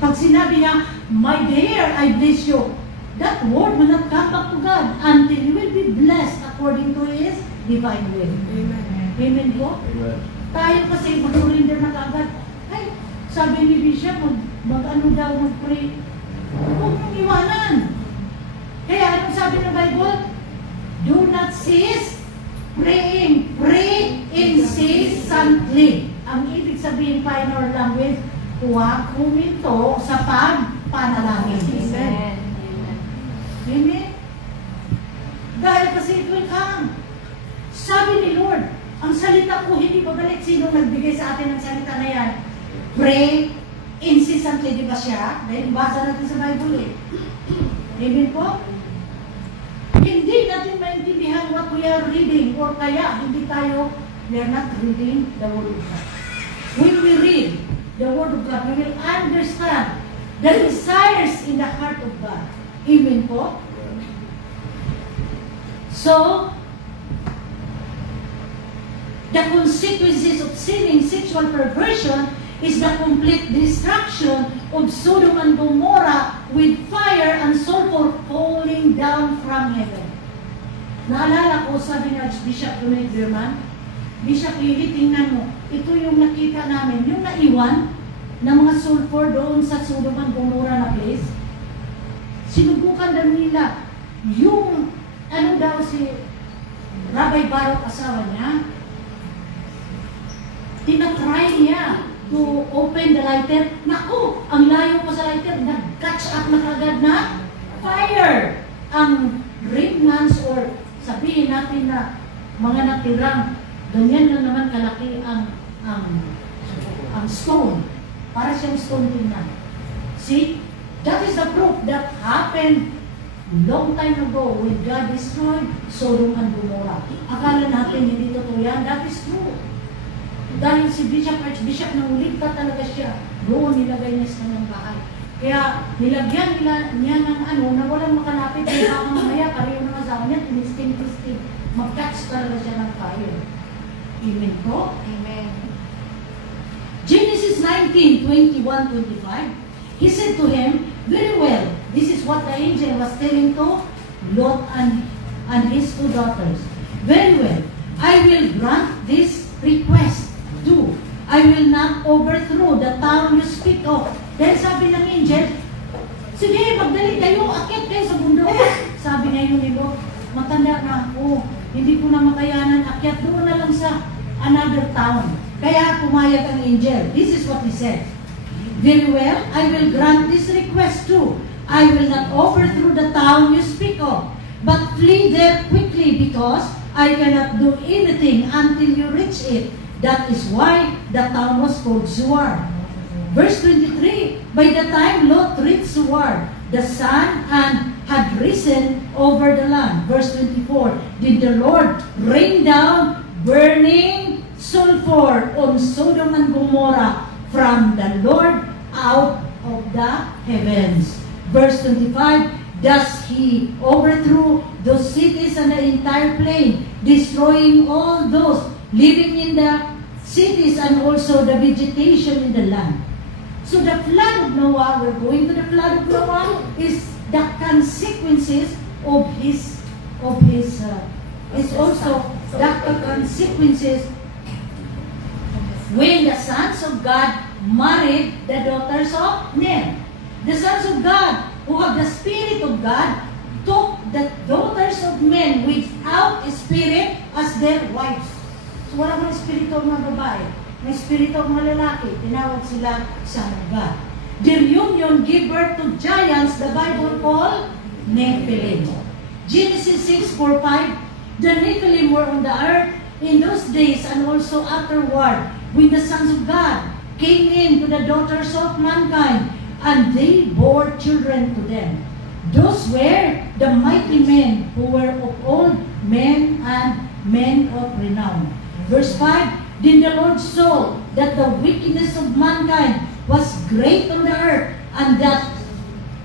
Pag sinabi niya, my dear, I bless you, that word will not come back to God until you will be blessed according to His divine will. Amen. Amen po? Amen. Tayo kasi mag-surrender na kaagad. Ay, sabi ni Bishop, mag-ano daw, mag-pray. Huwag mong iwanan. Kaya anong sabi ng Bible? Do not cease praying. Pray incessantly. Ang ibig sabihin pa in our language, huwag huminto sa pagpanalangin. Amen. Amen? Dahil kasi it will come. Sabi ni Lord, ang salita ko hindi babalik. Sino nagbigay sa atin ng salita na yan? Pray incessantly, di ba siya? Dahil basa natin sa Bible eh. Amen po? Hindi natin maintindihan what we are reading or kaya hindi tayo, we are not reading the Word of God. When we read the Word of God, we will understand the desires in the heart of God. Amen po? So, the consequences of sinning sexual perversion is the complete destruction of Sodom and Gomorrah with fire and sulfur falling down from heaven. Naalala ko, sabi ni Archbishop Dominic Berman, Bishop Lily, tingnan mo, ito yung nakita namin, yung naiwan ng mga sulfur doon sa Sodom and Gomorrah na place. Sinubukan daw nila yung, ano daw si Rabbi Baruch asawa niya, tinatry niya to open the lighter. Naku, ang layo pa sa lighter, nag-catch up na kagad na fire. Ang remnants or sabihin natin na mga natirang, ganyan lang naman kalaki ang stone. Para siyang stone din na. See? That is the proof that happened long time ago when God destroyed Sodom and Gomorrah. Akala natin hindi totoo yan. That is true. Dahil si Bishop, Archbishop, nanguligta talaga siya. Doon nilagay niya sa kanyang bahay. Kaya nilagyan niya ng ano, na walang makalapit. Kaya baka mamaya, pareho ng asawa niya, tinisting. Mag-catch talaga siya ng fire. Amen po? Amen. Genesis 19:21-25. He said to him, very well, this is what the angel was telling to Lot and his two daughters. Very well, I will grant this request too. I will not overthrow the town you speak of. Dahil sabi ng angel, sige, magdali kayo, akit kayo sa bundok. Sabi ngayon ni Lot, matanda na ako, hindi ko na makayanan, akyat doon na lang sa another town. Kaya pumayag ang angel. This is what he said. Very well, I will grant this request too. I will not overthrow the town you speak of, but flee there quickly because I cannot do anything until you reach it. That is why the town was called Zoar. Verse 23, by the time Lot reached Zoar, the sun had risen over the land. Verse 24, did the Lord rain down burning sulfur on Sodom and Gomorrah from the Lord out of the heavens. Verse 25, thus he overthrew those cities and the entire plain, destroying all those living in the cities and also the vegetation in the land. So the flood of Noah, we're going to the flood of Noah, is the consequences of his it's also the consequences when the sons of God married the daughters of men. The sons of God who have the Spirit of God took the daughters of men without spirit as their wives. So wala mga espiritu ng mga babae. May espiritu ng mga lalaki. Tinawag sila son of God. Their union gave birth to giants the Bible called Nephilim. Genesis 6:4-5, the Nephilim were on the earth in those days and also afterward when the sons of God came in to the daughters of mankind and they bore children to them. Those were the mighty men who were of old men and men of renown. Verse 5, then the Lord saw that the wickedness of mankind was great on the earth, and that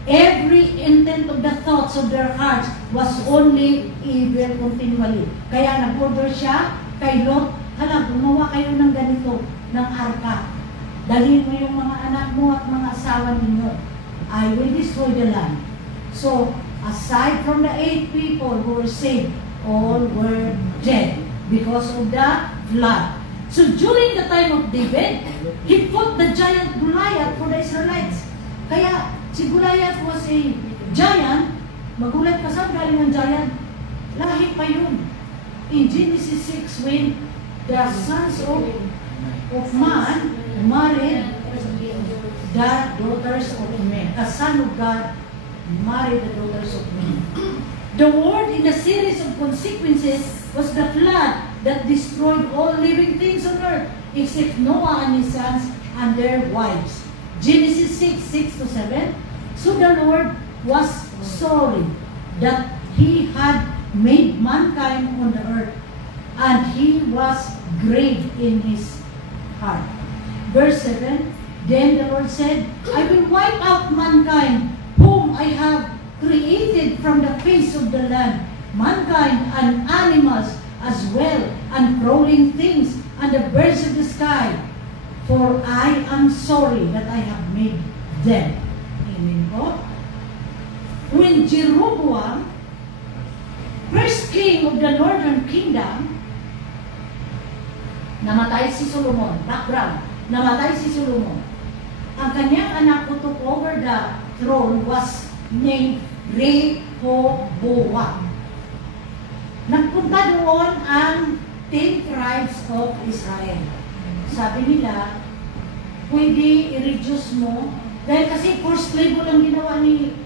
every intent of the thoughts of their hearts was only evil continually. Kaya nag-order siya kay Lot, hala, gumawa kayo ng ganito, ng arka. Dalhin mo yung mga anak mo at mga asawa ninyo. I will destroy the land. So, aside from the 8 people who were saved, all were dead because of the flood. So during the time of David, he fought the giant Goliath for the Israelites. Kaya si Goliath was a giant. Magulat ka saan galing ang giant? lahi pa yun. In Genesis 6, when the sons of man married the daughters of men. The Son of God married the daughters of men. The word in a series of consequences was the flood that destroyed all living things on earth except Noah and his sons and their wives. Genesis 6:6-7. So the Lord was sorry that he had made mankind on the earth, and he was grieved in his heart. Verse 7, then the Lord said, I will wipe out mankind, whom I have created from the face of the land, mankind and animals as well, and crawling things, and the birds of the sky, for I am sorry that I have made them. Amen po. When Jeroboam, first king of the northern kingdom, namatay si Solomon. Background, namatay si Solomon. Ang kanyang anak who took over the throne was named Rehoboam. Nagpunta doon ang 10 tribes of Israel. Sabi nila, pwede i-reduce mo, dahil kasi forced labor lang ginawa ni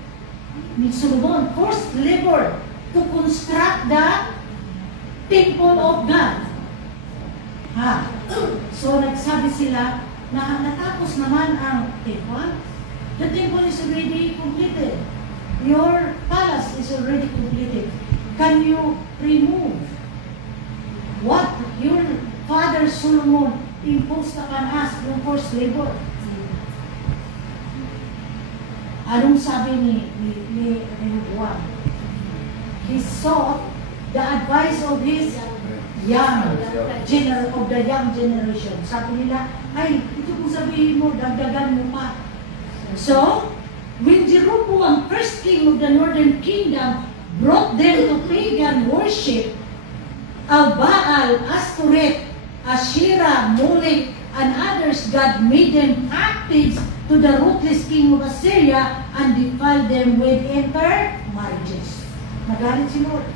Solomon. Forced labor to construct the temple of God. So nagsabi sila na natapos naman ang temple. The temple is already completed. Your palace is already completed. Can you remove what your father Solomon imposed upon us, yung forced labor? Anong sabi ni Rehoboam? He sought the advice of his young generation. Sabi nila, ay, ito kung sabihin mo, dagdagan mo pa. So, when Jeroboam, first king of the northern kingdom, brought them to pagan worship, Baal, Astoret, Asherah, Molech, and others, God made them captives to the ruthless king of Assyria and defiled them with intermarriages. Nagalit si Lord.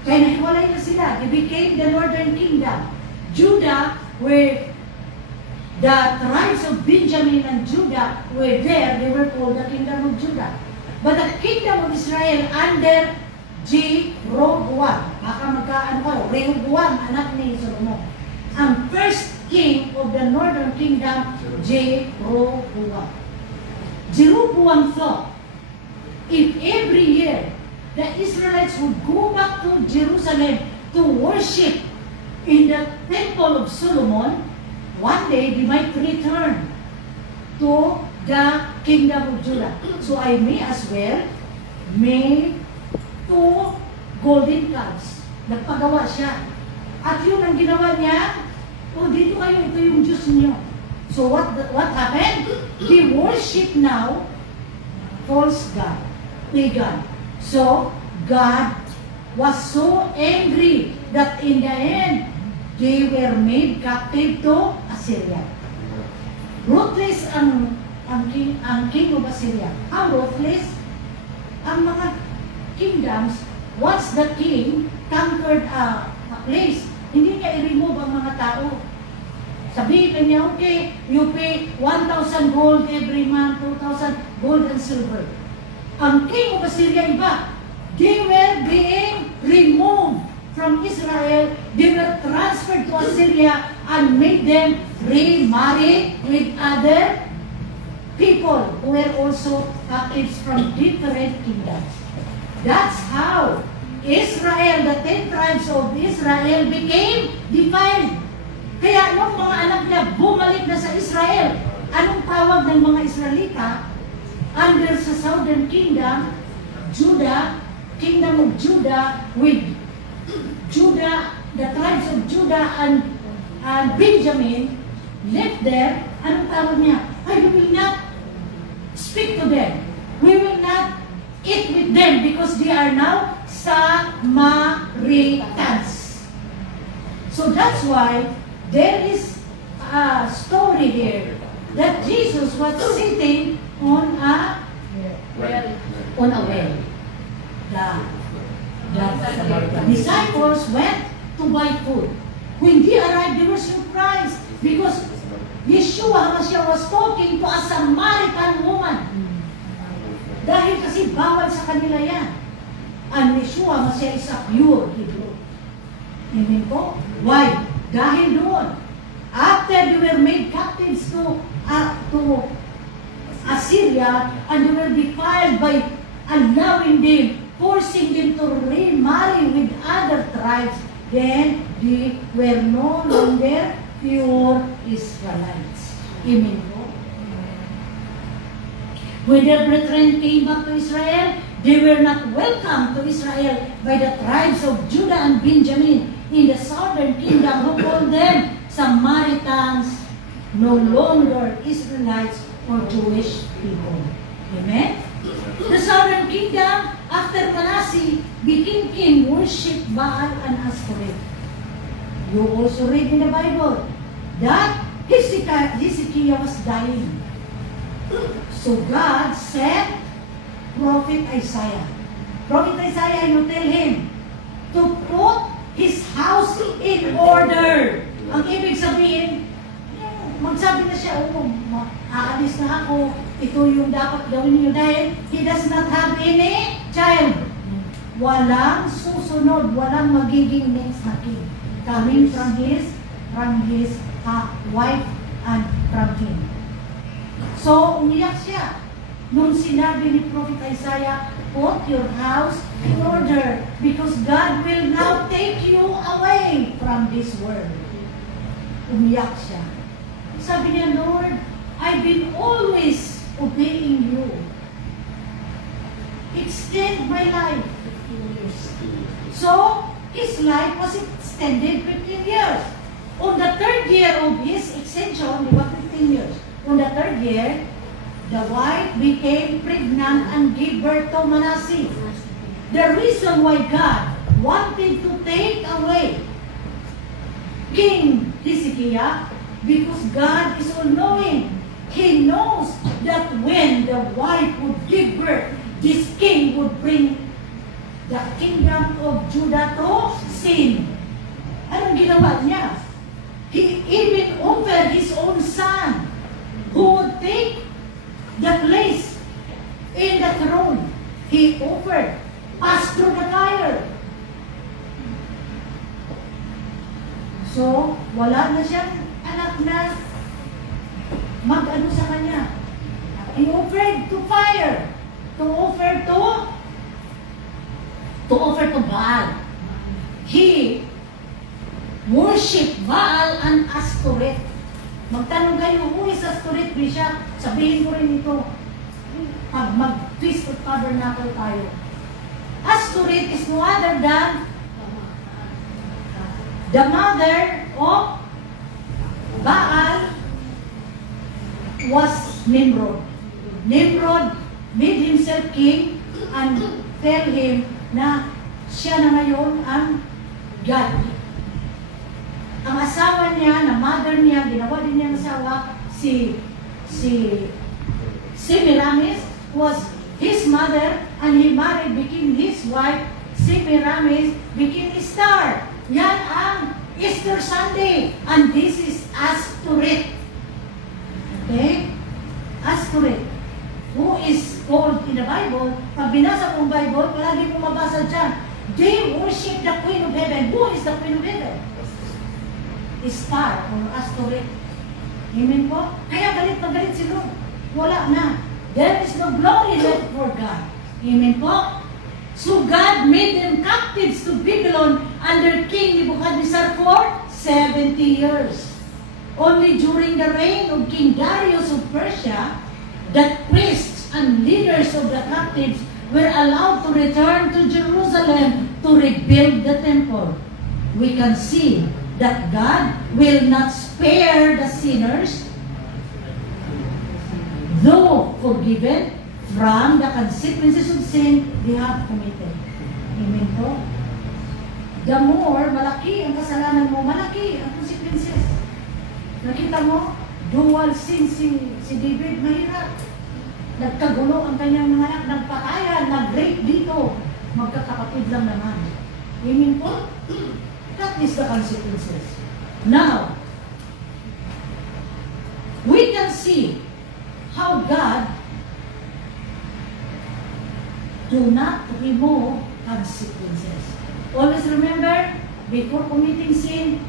Kaya nahiwalay na sila. They became the northern kingdom. Judah, where the tribes of Benjamin and Judah were there, they were called the kingdom of Judah. But the kingdom of Israel under Jeroboam, Rehoboam, anak ni Solomon. Ang first king of the northern kingdom, Jeroboam. Jeroboam thought, if every year the Israelites would go back to Jerusalem to worship in the temple of Solomon, one day they might return to the kingdom of Judah. So I may as well make 2 golden calves. Nagpagawa siya. At yun ang ginawa niya, dito kayo, ito yung Diyos niyo. So what happened? He worship now false god, pagan. So God was so angry that in the end, they were made captive to Assyria. Ruthless ang king of Assyria. How ruthless? Ang mga kingdoms, once the king conquered a place, hindi niya i-remove ang mga tao. Sabihin niya, okay, you pay 1,000 gold every month, 2,000 gold and silver. Ang king of Assyria iba, they were being removed from Israel. They were transferred to Assyria and made them remarry with other people who were also captives from different kingdoms. That's how Israel, the 10 tribes of Israel, became defiled. Kaya nung mga anak niya bumalik na sa Israel, anong tawag ng mga Israelita? Under sa southern kingdom, Judah, kingdom of Judah, with Judah, the tribes of Judah and Benjamin left there. Anong tawag niya? Ay, we will not speak to them. We will not eat with them because they are now Samaritans. So that's why there is a story here that Jesus was sitting on a well. The disciples went to buy food. When they arrived, they were surprised because Yeshua HaMashiach was talking to a Samaritan woman. Dahil kasi bawal sa kanila yan. And Yeshua HaMashiach is a pure Hebrew. Amen po? Why? Dahil doon, after they were made captives to Assyria, and they were defiled by allowing them, forcing them to remarry with other tribes, then they were no longer pure Israelites. Amen po? When their brethren came back to Israel, they were not welcomed to Israel by the tribes of Judah and Benjamin in the southern kingdom, who called them Samaritans, no longer Israelites or Jewish people. Amen? The southern kingdom, after Manasseh became king, worshipped Baal and Ashtoreth. You also read in the Bible that Hezekiah was dying. So God sent Prophet Isaiah. Prophet Isaiah, you tell him to put his house in order. Ang ibig sabihin, magsabi na siya, aalis na ako, ito yung dapat gawin niyo dahil he does not have any child. Walang susunod, walang magiging next na king. Coming from his wife and from him. So, umiyak siya. Nung sinabi ni Prophet Isaiah, put your house in order because God will now take you away from this world. Umiyak siya. Sabi niya, Lord, I've been always obeying you. Extend my life. So, his life was extended 15 years. On the third year of his extension, di ba 15 years? On the third year, the wife became pregnant and gave birth to Manasseh. The reason why God wanted to take away King Hezekiah, because God is all-knowing. He knows that when the wife would give birth, this king would bring the kingdom of Judah to sin. Anong ginawa niya? He even offered his own son who would take the place in the throne. He offered, passed through the fire. So, wala na siyang anak na mag-ano sa kanya. He offered to fire. To offer to Baal. He worshiped Baal and Ashtoreth. Magtanong kayo, who is Ashtoreth, Bishop? Sabihin ko rin ito. Pag mag-twist of tabernacle tayo. Ashtoreth is no other than the mother of Baal was Nimrod. Nimrod made himself king and tell him na siya na ngayon ang God. Ang asawa niya, na mother niya, ginawa din niya ang asawa, si Semiramis was his mother and he married, became his wife. Semiramis became a star. Yan ang Easter Sunday. And this is Ashtoreth. Okay? Ashtoreth. Who is called in the Bible, pag binasa mong Bible, palagi mong mabasa dyan, they worship the Queen of Heaven. Who is the Queen of Heaven? Star or Ashtoreth. Amen po? Kaya galit na galit si Lord. Wala na. There is no glory left for God. Amen po? So God made them captives to Babylon under King Nebuchadnezzar for 70 years. Only during the reign of King Darius of Persia, that priests and leaders of the captives were allowed to return to Jerusalem to rebuild the temple. We can see that God will not spare the sinners, though forgiven from the consequences of sin they have committed. Amen po? The more, malaki ang kasalanan mo, malaki ang consequences. Nakita mo, dual sin si David, mahirap. Nagkagulo ang kanyang mga anak, nagpatayan, nag-rape dito. magkakapatid lang naman. Amen po? That is the consequences. Now, we can see how God do not remove consequences. Always remember, before committing sin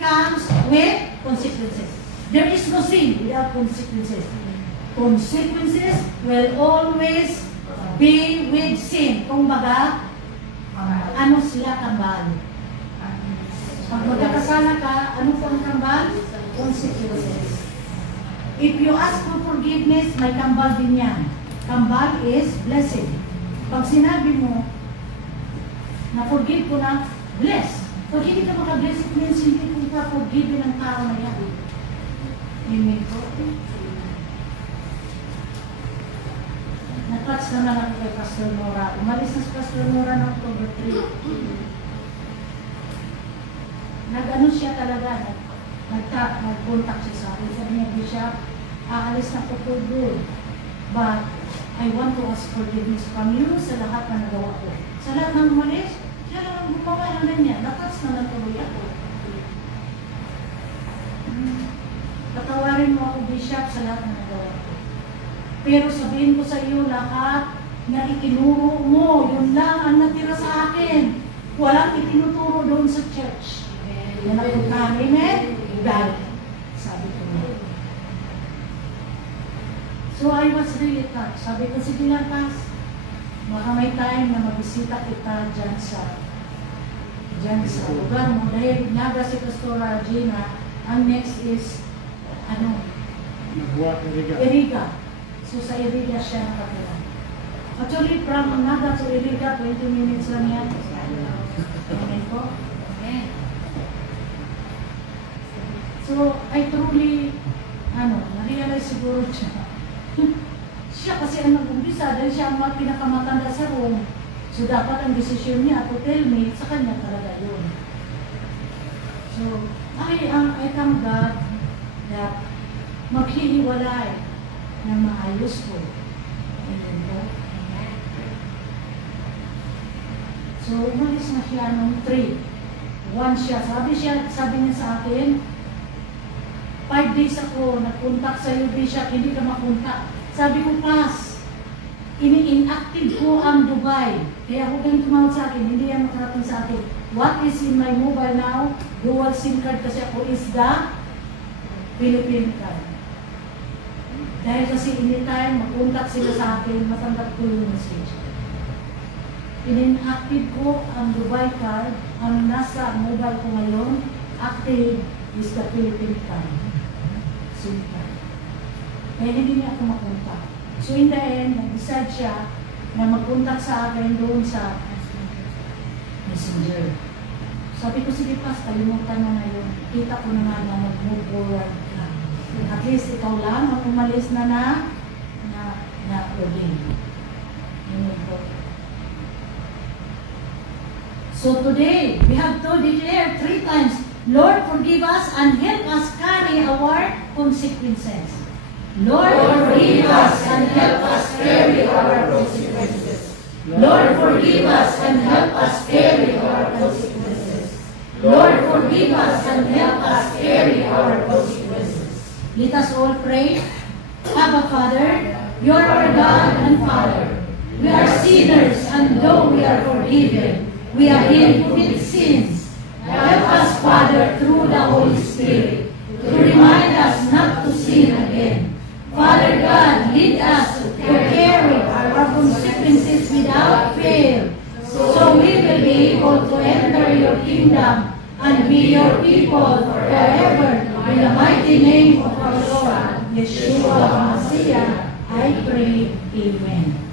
comes with consequences. There is no sin without consequences. Consequences will always be with sin. Kung baga, ano sila kambal? Pag magkakasala ka, ano po ang kambal? Consequences. If you ask for forgiveness, may kambal din yan. Kambal is blessing. Pag sinabi mo, na-forgive ko na, bless. Pag hindi ka makabless, it means hindi ko ka forgive ng tao na yan. Amen po. Na-touch naman ako kay Pastor Nora. Umalis na si Pastor Nora ng October 3. Nag-ano siya talaga, nag-contact siya sa akin. Sabi niya, Bishop, aalis na po po doon. But I want to ask forgiveness from you sa lahat na nagawa ko. Sa lahat ng umalis, siya lang ang gumawa na niya. Na-touch naman tuloy ako. Patawarin mo ako, Bishop, sa lahat na nagawa ko. Pero sabihin ko sa iyo lahat na itinuro mo, yun lang ang natira sa akin. Walang itinuturo doon sa church. Yan ang puntahan. Amen? God. Sabi ko na. So I was really touched. Sabi ko, sige lang, Pas. Baka may time na mabisita kita dyan sa lugar mo. Dahil naga si Pastora Gina, ang next is, Iriga. So sa Iriga siya nakatira. Actually, from Naga to Iriga, 20 minutes lang yan. Amen po? Amen. So, I truly, na-realize siguro siya. Siya kasi ang nag-umpisa dahil siya ang pinakamatanda sa room. So, dapat ang desisyon niya to tell me, sa kanya talaga yun. So, I thank God that maghihiwalay ng maayos ko. Amen po? So, umalis na siya nung 3. 1 siya. Sabi niya sa akin, 5 days ako, nag-contact sa iyo, Bishop, hindi ka makontak. Sabi ko, Pas, ini-inactive ko ang Dubai. Kaya huwag kang tumawag sa akin, hindi yan makarating sa akin. What is in my mobile now? Dual SIM card kasi ako is the Philippine card. Dahil kasi anytime mag-contact sila sa akin, matanggap ko yung message. In-active ko ang Dubai card, ang nasa mobile ko ngayon, active is the Philippine card. SIM card. Kaya hindi niya ako makontak. So in the end, nag-decide siya na mag-contact sa akin doon sa Messenger. Sabi ko, sige Pas, kalimutan mo na yun. Kita ko na nga na mag-move forward ka. At least ikaw lang ang umalis na uling. Yun po. So today, we have to declare 3 times, Lord, forgive us and help us carry our consequences. Lord, forgive us and help us carry our consequences. Lord, forgive us and help us carry our consequences. Lord, forgive us and help us carry our consequences. Let us all pray. Abba, Father, you are our God and Father. We are sinners, and though we are forgiven, we are healed with sins. Help us, Father, through the Holy Spirit, to remind us not to sin again. Father God, lead us to carry our consequences without fear, so we will be able to enter your kingdom and be your people forever. In the mighty name of our Lord, Yeshua HaMashiach, I pray. Amen.